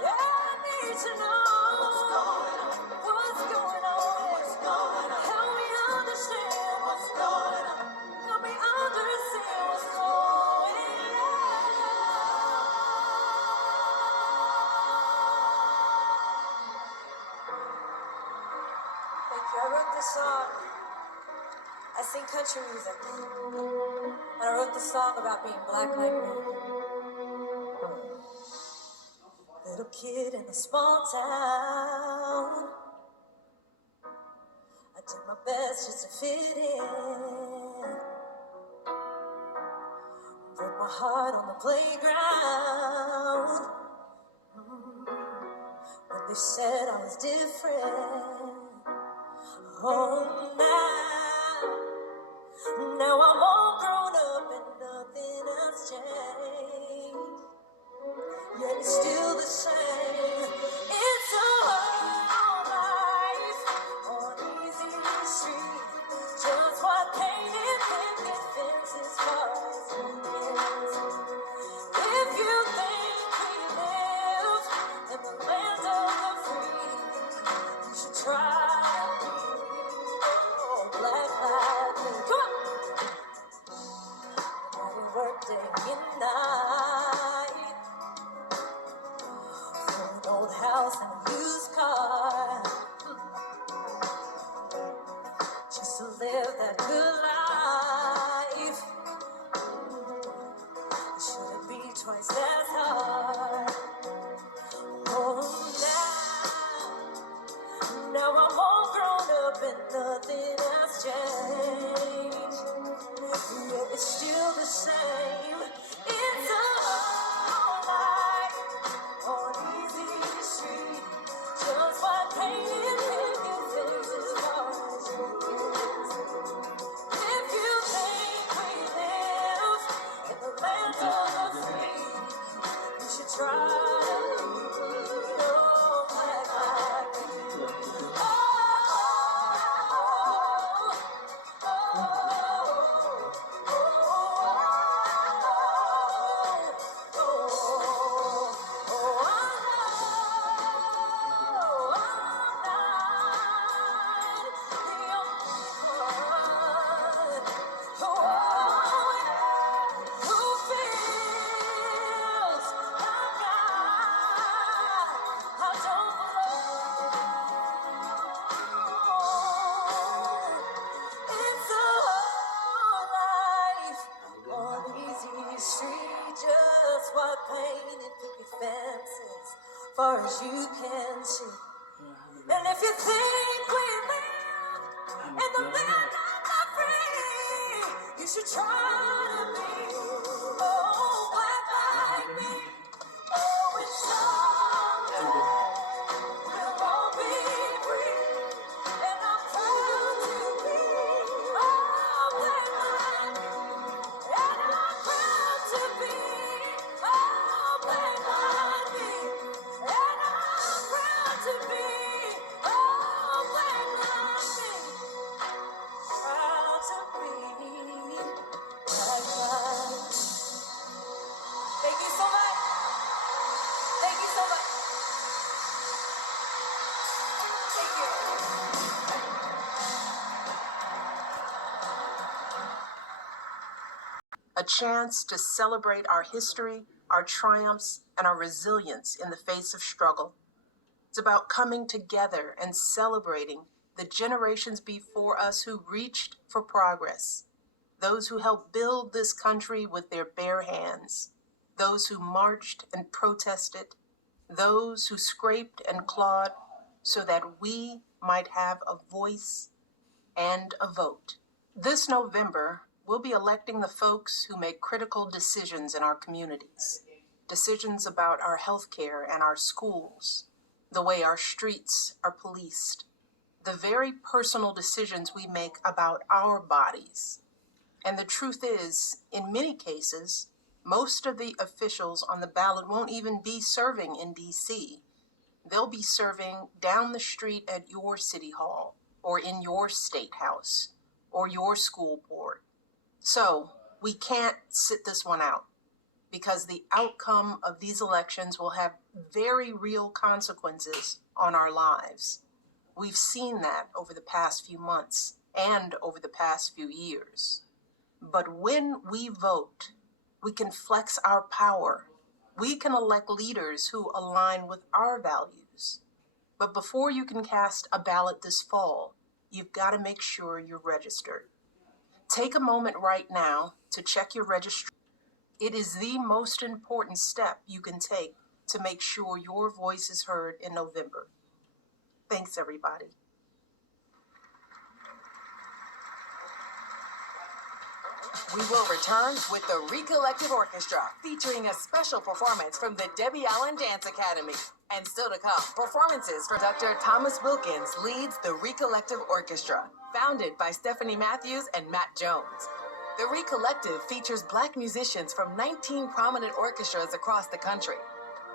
yeah, I need to know, what's going on, help me understand what's going on, help me understand what's going Thank you. I wrote this song. I sing country music. And I wrote this song about being black like me. Little kid in a small town. I did my best just to fit in. Wrote my my heart on the playground. When they said I was different. Oh, now I'm all grown up and nothing has changed. Yet it's still the same. It's a hard life on easy street. Just what painted picket fences for us weekends. If you think we live in the land of the free, you should try to be black like me. Come on! We work day and night. For an old house and a used car. Just to live that good life. Should it be twice as hard? Oh, now I'm all grown up and nothing has changed. Yet it's still the same. It's a hard life on easy street. Just what painted picket fences for us weekends. If you think we live in the land of the free, you should try to be black like me. It's a whole life on easy street, just what painted picket fences, far as you can see. And if you think we live in the land of the free, you should try to be black like me. Oh, it's someday we'll all be free. And I'm proud to be black like me. And I'm proud to be black like me. And I'm proud to be black like me. Proud to be black like me. Thank you so much. Thank you so much. Thank you. A chance to celebrate our history, our triumphs, and our resilience in the face of struggle. It's about coming together and celebrating the generations before us who reached for progress, those who helped build this country with their bare hands, those who marched and protested, those who scraped and clawed so that we might have a voice and a vote. This November, we'll be electing the folks who make critical decisions in our communities. Decisions about our healthcare and our schools, the way our streets are policed, the very personal decisions we make about our bodies. And the truth is, in many cases, most of the officials on the ballot won't even be serving in D.C. They'll be serving down the street at your city hall, or in your state house, or your school board. So we can't sit this one out, because the outcome of these elections will have very real consequences on our lives. We've seen that over the past few months and over the past few years. But when we vote, we can flex our power. We can elect leaders who align with our values. But before you can cast a ballot this fall, you've got to make sure you're registered. Take a moment right now to check your registration. It is the most important step you can take to make sure your voice is heard in November. Thanks, everybody. We will return with the Recollective Orchestra, featuring a special performance from the Debbie Allen Dance Academy. And still to come, performances from Dr. Thomas Wilkins leads the Recollective Orchestra, founded by Stephanie Matthews and Matt Jones. The Recollective features Black musicians from 19 prominent orchestras across the country.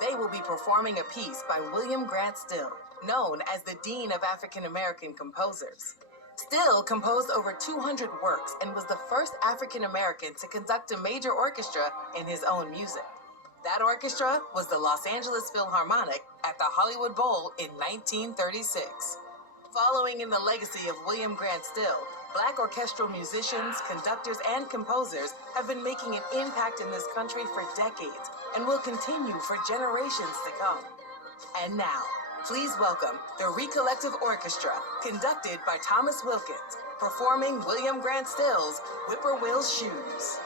They will be performing a piece by William Grant Still, known as the Dean of African American Composers. Still composed over 200 works and was the first African American to conduct a major orchestra in his own music. That orchestra was the Los Angeles Philharmonic at the Hollywood Bowl in 1936. Following in the legacy of William Grant Still, Black orchestral musicians, conductors, and composers have been making an impact in this country for decades and will continue for generations to come. And now, please welcome the Recollective Orchestra, conducted by Thomas Wilkins, performing William Grant Still's Whippoorwill's Shoes.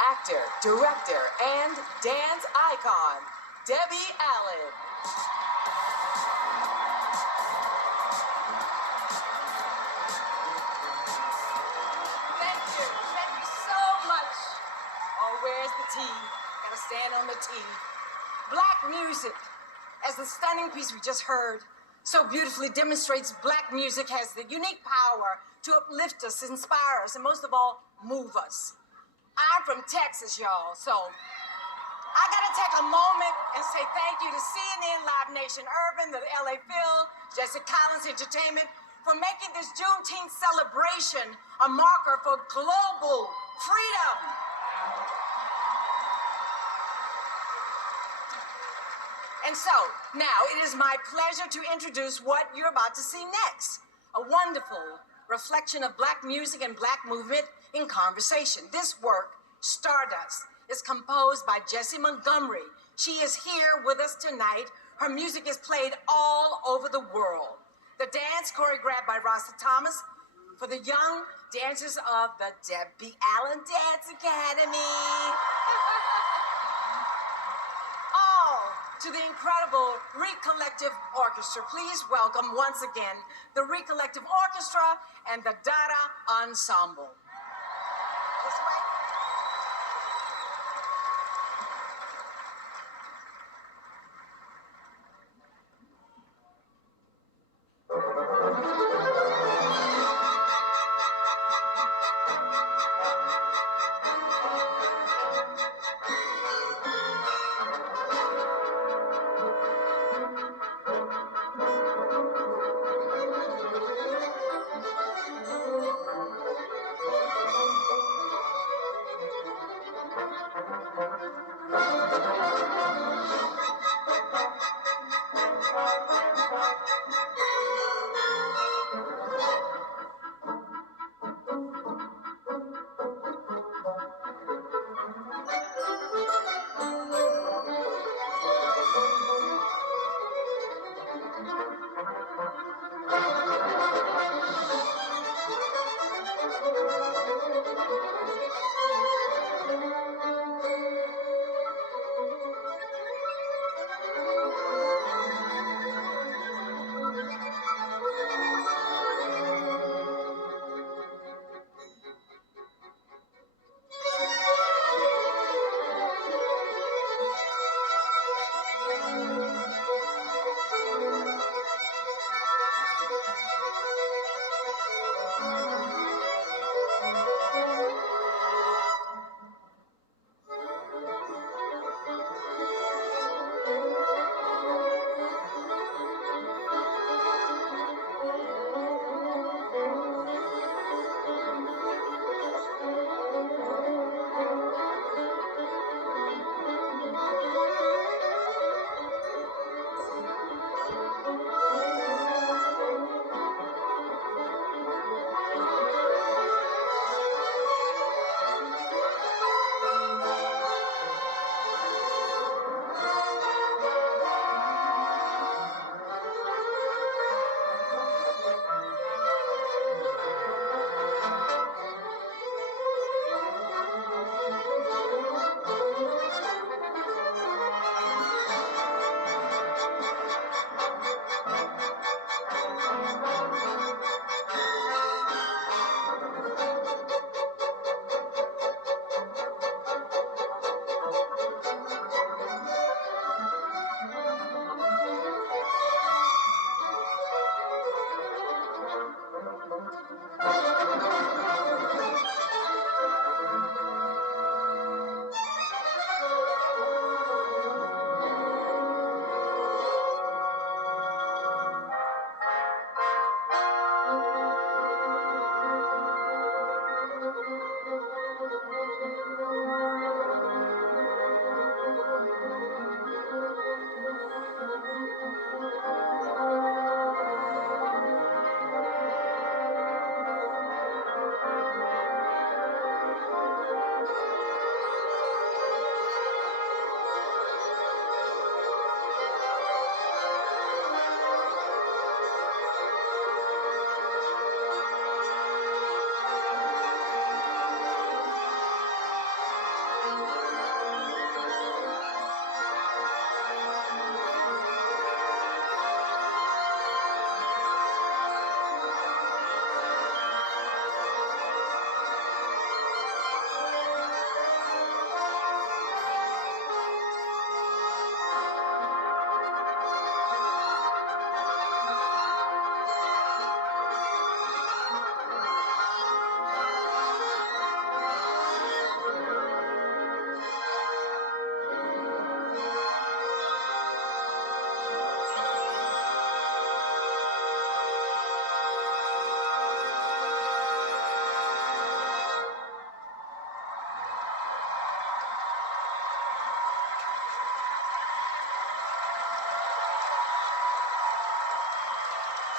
Actor, director, and dance icon, Debbie Allen. Thank you so much. Oh, where's the tea? Gotta stand on the tea. Black music, as the stunning piece we just heard, so beautifully demonstrates black music has the unique power to uplift us, inspire us, and most of all, move us. I'm from Texas, y'all, so I gotta take a moment and say thank you to CNN, Live Nation Urban, the LA Phil, Jesse Collins Entertainment, for making this Juneteenth celebration a marker for global freedom. And so, now it is my pleasure to introduce what you're about to see next. A wonderful reflection of black music and black movement in conversation. This work, Stardust, is composed by Jessie Montgomery. She is here with us tonight. Her music is played all over the world. The dance choreographed by Rasta Thomas for the young dancers of the Debbie Allen Dance Academy. Oh, to the incredible Recollective Orchestra. Please welcome once again the Recollective Orchestra and the Dada Ensemble. This way.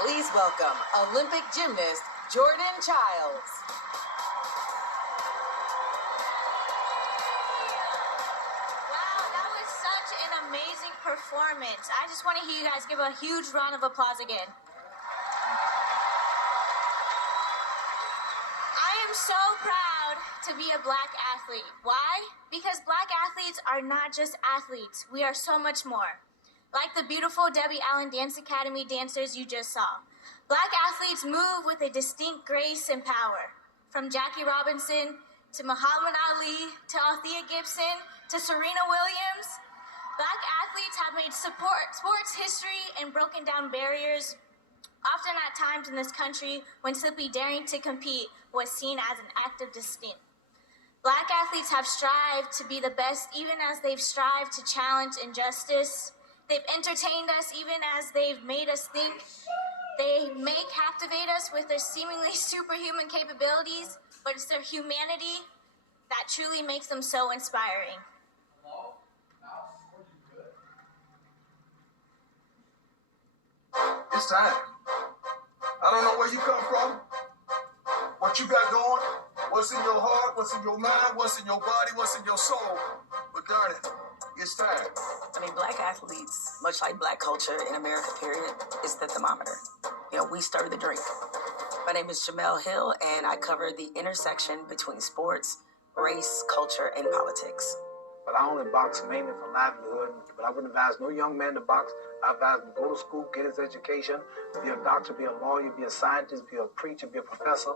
Please welcome Olympic gymnast Jordan Childs. Wow, that was such an amazing performance. I just want to hear you guys give a huge round of applause again. I am so proud to be a black athlete. Why? Because black athletes are not just athletes. We are so much more. Like the beautiful Debbie Allen Dance Academy dancers you just saw, Black athletes move with a distinct grace and power. From Jackie Robinson to Muhammad Ali to Althea Gibson to Serena Williams, Black athletes have made sports history and broken down barriers, often at times in this country when simply daring to compete was seen as an act of disdain. Black athletes have strived to be the best even as they've strived to challenge injustice. They've entertained us even as they've made us think. They may captivate us with their seemingly superhuman capabilities, but it's their humanity that truly makes them so inspiring. It's time. I don't know where you come from, what you got going, what's in your heart, what's in your mind, what's in your body, what's in your soul. But darn it, it's time. I mean, Black athletes, much like Black culture in America, period, is the thermometer. You know, we stir the drink. My name is Jamel Hill, and I cover the intersection between sports, race, culture, and politics. But I only box mainly for livelihood. But I wouldn't advise no young man to box. I advise him to go to school, get his education, be a doctor, be a lawyer, be a scientist, be a preacher, be a professor.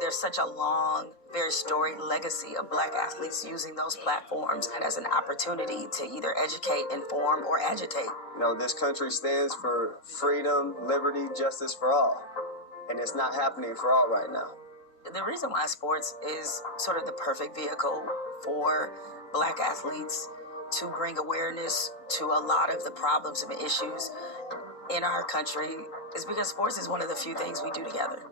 There's such a long, very storied legacy of Black athletes using those platforms as an opportunity to either educate, inform, or agitate. You know, this country stands for freedom, liberty, justice for all. And it's not happening for all right now. The reason why sports is sort of the perfect vehicle for Black athletes to bring awareness to a lot of the problems and issues in our country is because sports is one of the few things we do together.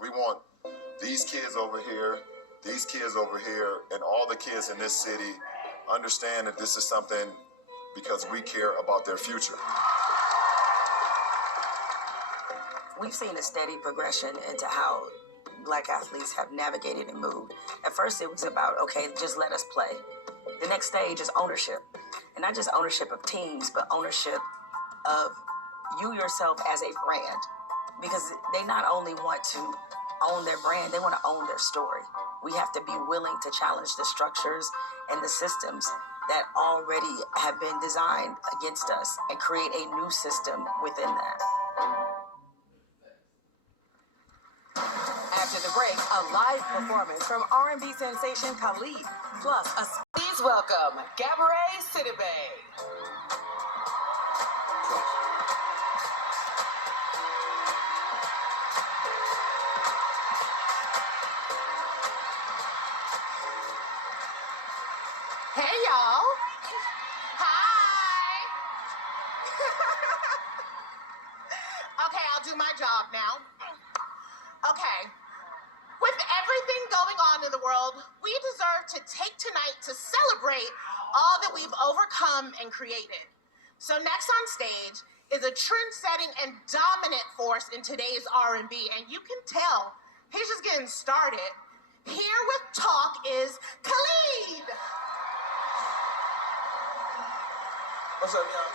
We want these kids over here, and all the kids in this city understand that this is something because we care about their future. We've seen a steady progression into how Black athletes have navigated and moved. At first it was about, okay, just let us play. The next stage is ownership. And not just ownership of teams, but ownership of you yourself as a brand. Because they not only want to own their brand, they want to own their story. We have to be willing to challenge the structures and the systems that already have been designed against us and create a new system within that. After the break, a live performance from R&B sensation Khalid. Plus, please welcome Gabourey Sidibe. Hey, y'all. Hi. Okay, I'll do my job now. Okay. With everything going on in the world, we deserve to take tonight to celebrate all that we've overcome and created. So next on stage is a trend-setting and dominant force in today's R&B, and you can tell he's just getting started. Here with talk is Khalid. What's up, y'all?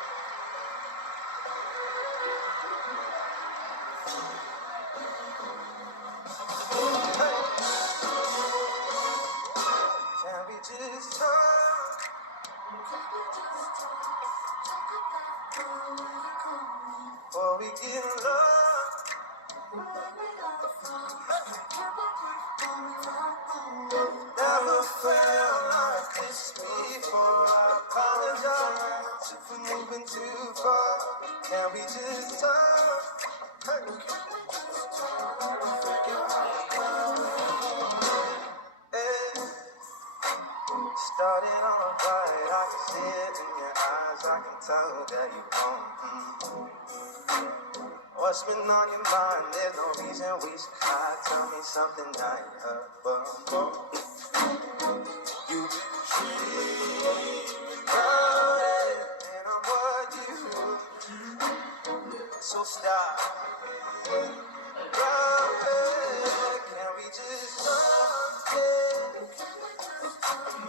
Can we just talk? Before we get lost. Never felt like this before. I apologize if we're moving too far. Can we just talk? Hey. Hey. Started off right, I can see it in your eyes. I can tell that you want. What's been on your mind? There's no reason we should hide. Tell me something I ain't heard before. You crowded, and I'm what you. So stop. Crowded, can we just talk?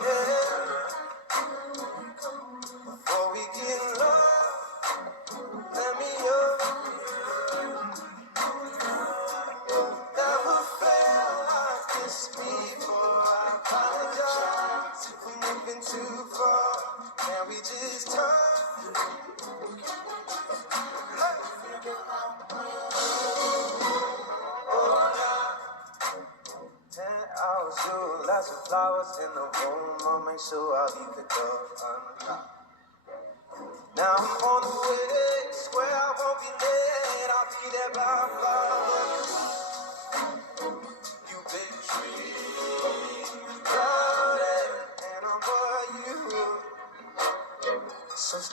Yeah. Before we get lost, let me know. Never felt like this before. I apologize if we're moving too far.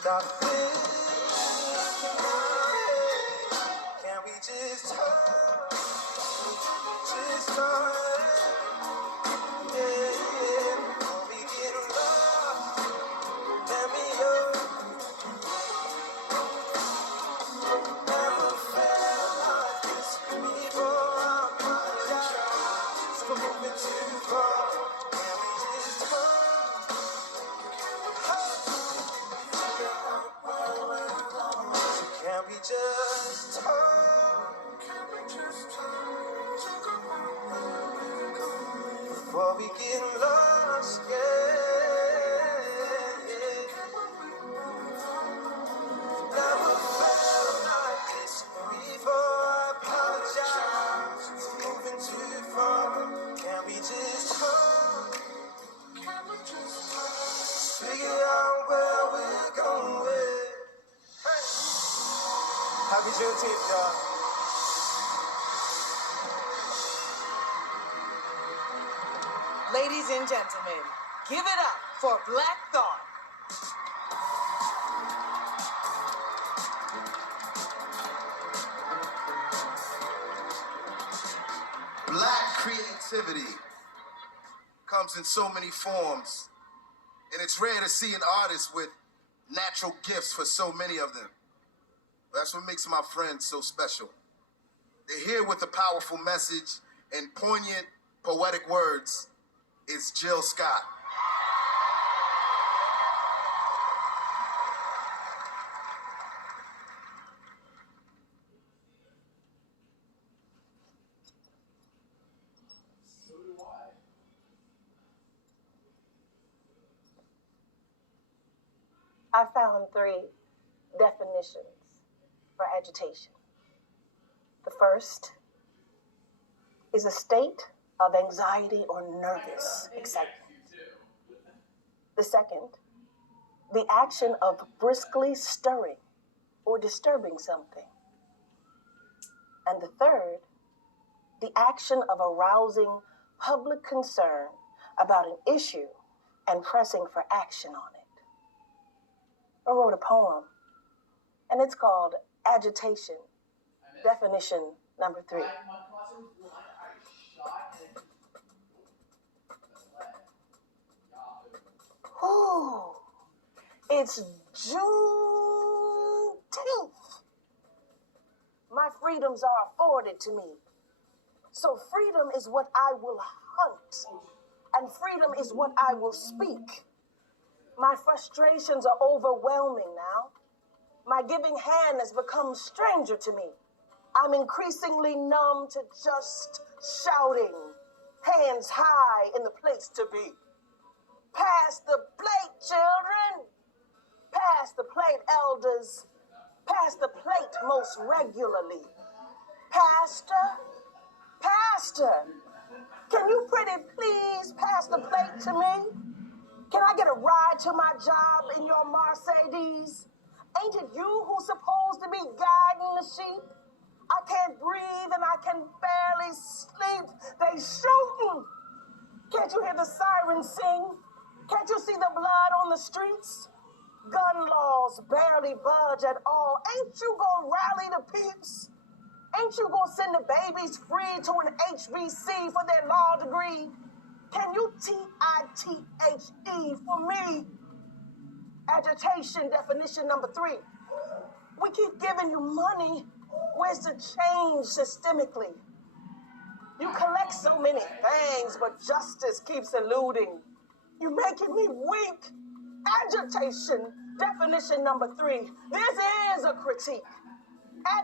Stop this. Can we just talk? Just talk. Yeah, yeah. Before we get lost, let me know. Never felt like this before. I apologize for moving too far. Can we just talk? Can we just talk? Before we get lost, yeah. Never felt like this before. I apologize for moving too far. Can we just talk? Figure out where we're going. Hey. Happy Juneteenth, y'all. Ladies and gentlemen, give it up for Black Thought. Black creativity comes in so many forms, and it's rare to see an artist with natural gifts for so many of them. That's what makes my friends so special. They're here with a powerful message and poignant, poetic words. It's Jill Scott. I found 3 definitions for agitation. The first is a state of anxiety or nervous excitement. The second, the action of briskly stirring or disturbing something. And the third, the action of arousing public concern about an issue and pressing for action on it. I wrote a poem, and it's called Agitation, definition number 3. Ooh, it's Juneteenth. My freedoms are afforded to me. So freedom is what I will hunt, and freedom is what I will speak. My frustrations are overwhelming now. My giving hand has become stranger to me. I'm increasingly numb to just shouting, hands high in the place to be. Pass the plate, children. Pass the plate, elders. Pass the plate most regularly. Pastor, Pastor, can you pretty please pass the plate to me? Can I get a ride to my job in your Mercedes? Ain't it you who's supposed to be guiding the sheep? I can't breathe and I can barely sleep. They shooting. Can't you hear the sirens sing? Can't you see the blood on the streets? Gun laws barely budge at all. Ain't you gonna rally the peeps? Ain't you gonna send the babies free to an HBC for their law degree? Can you TITHE for me? Agitation, definition number 3. We keep giving you money. Where's the change systemically? You collect so many things, but justice keeps eluding. You're making me weak. Agitation, definition number 3. This is a critique.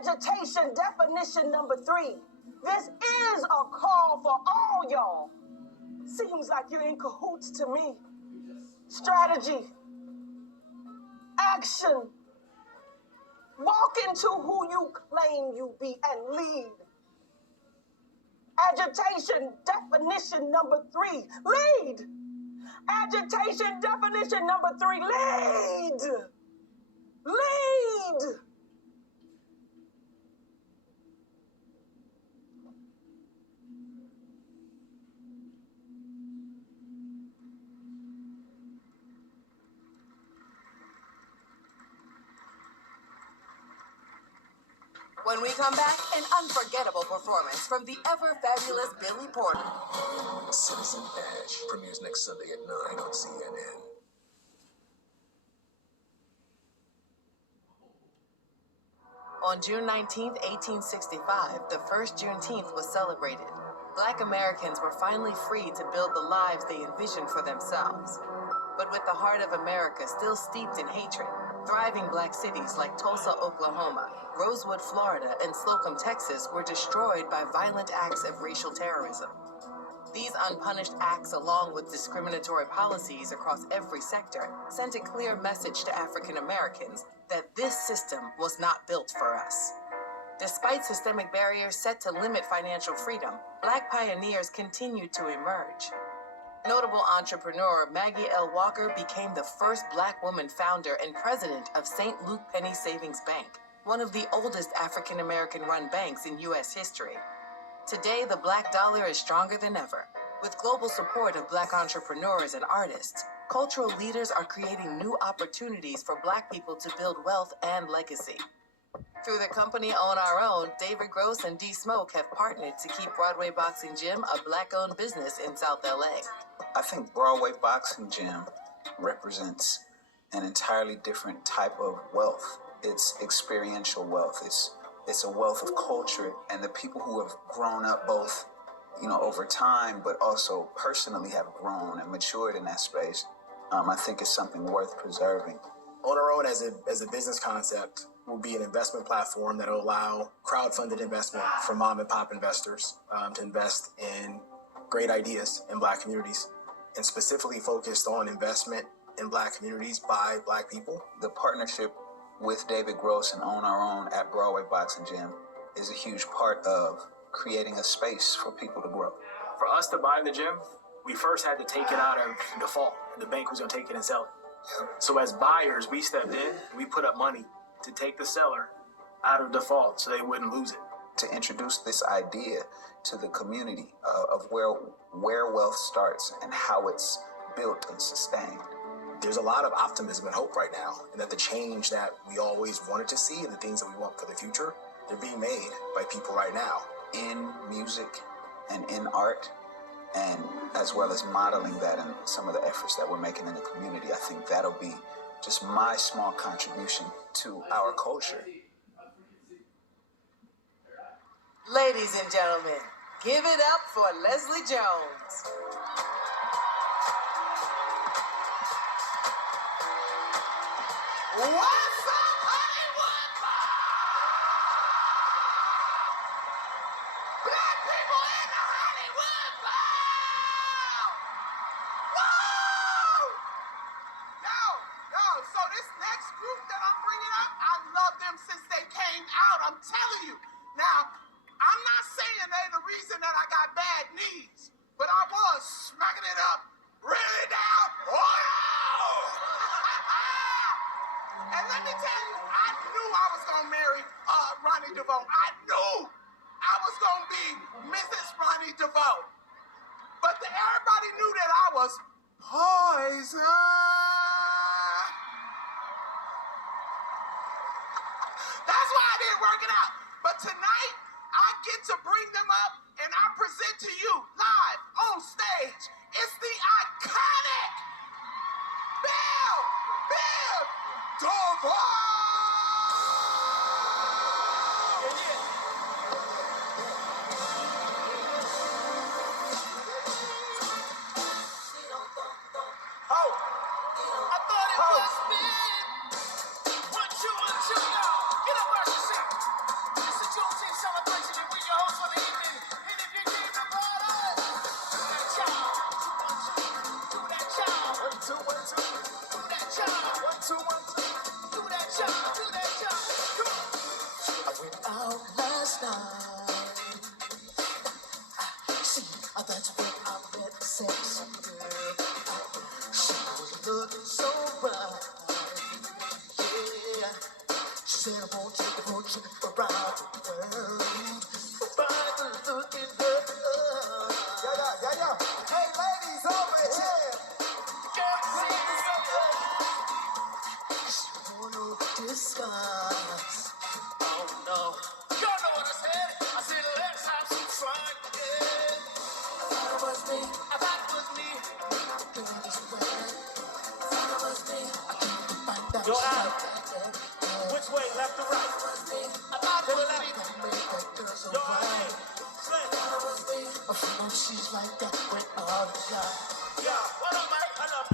Agitation, definition number 3. This is a call for all y'all. Seems like you're in cahoots to me. Strategy, action. Walk into who you claim you be and lead. Agitation, definition number 3. Lead. Agitation, definition number 3. Lead. Lead. When we come back, an unforgettable performance from the ever-fabulous Billy Porter. Citizen Ash premieres next Sunday at 9 on CNN. On June 19, 1865, the first Juneteenth was celebrated. Black Americans were finally free to build the lives they envisioned for themselves. But with the heart of America still steeped in hatred, thriving black cities like Tulsa, Oklahoma, Rosewood, Florida, and Slocum, Texas were destroyed by violent acts of racial terrorism. These unpunished acts, along with discriminatory policies across every sector, sent a clear message to African Americans that this system was not built for us. Despite systemic barriers set to limit financial freedom, Black pioneers continued to emerge. Notable entrepreneur Maggie L. Walker became the first Black woman founder and president of St. Luke Penny Savings Bank, one of the oldest African American-run banks in U.S. history. Today, the Black dollar is stronger than ever. With global support of Black entrepreneurs and artists, cultural leaders are creating new opportunities for Black people to build wealth and legacy. Through their company On Our Own, David Gross and D Smoke have partnered to keep Broadway Boxing Gym a Black-owned business in South LA. I think Broadway Boxing Gym represents an entirely different type of wealth. It's experiential wealth. It's a wealth of culture, and the people who have grown up both, over time, but also personally have grown and matured in that space. I think it's something worth preserving. On Our Own as a business concept will be an investment platform that will allow crowd-funded investment from mom and pop investors to invest in great ideas in Black communities, and specifically focused on investment in Black communities by Black people. The partnership with David Gross and On Our Own at Broadway Boxing Gym is a huge part of creating a space for people to grow. For us to buy the gym, we first had to take it out of default. The bank was going to take it and sell it. So as buyers, we stepped in, we put up money to take the seller out of default so they wouldn't lose it. To introduce this idea to the community of where wealth starts and how it's built and sustained. There's a lot of optimism and hope right now, and that the change that we always wanted to see and the things that we want for the future, they're being made by people right now. In music and in art, and as well as modeling that in some of the efforts that we're making in the community, I think that'll be just my small contribution to our culture. Ladies and gentlemen, give it up for Leslie Jones. What's up, Hollywood? Black people in the Hollywood Bowl! Woo! Yo, so this next group that I'm bringing up, I love them since they came out, I'm telling you. Now, I'm not saying they the reason that I got bad knees, but I was smacking it up really down. And let me tell you, I knew I was going to marry Ronnie DeVoe. I knew I was going to be Mrs. Ronnie DeVoe. But everybody knew that I was poison. That's why I didn't work it out. But tonight, I get to bring them up and I present to you live on stage. It's the iconic Bill DeVoe! Discuss. Oh no. Yo, Yo, Adam, which way, left or right? To the left. Yo, hey, Slim. She's like that with all the time. Yeah, what up?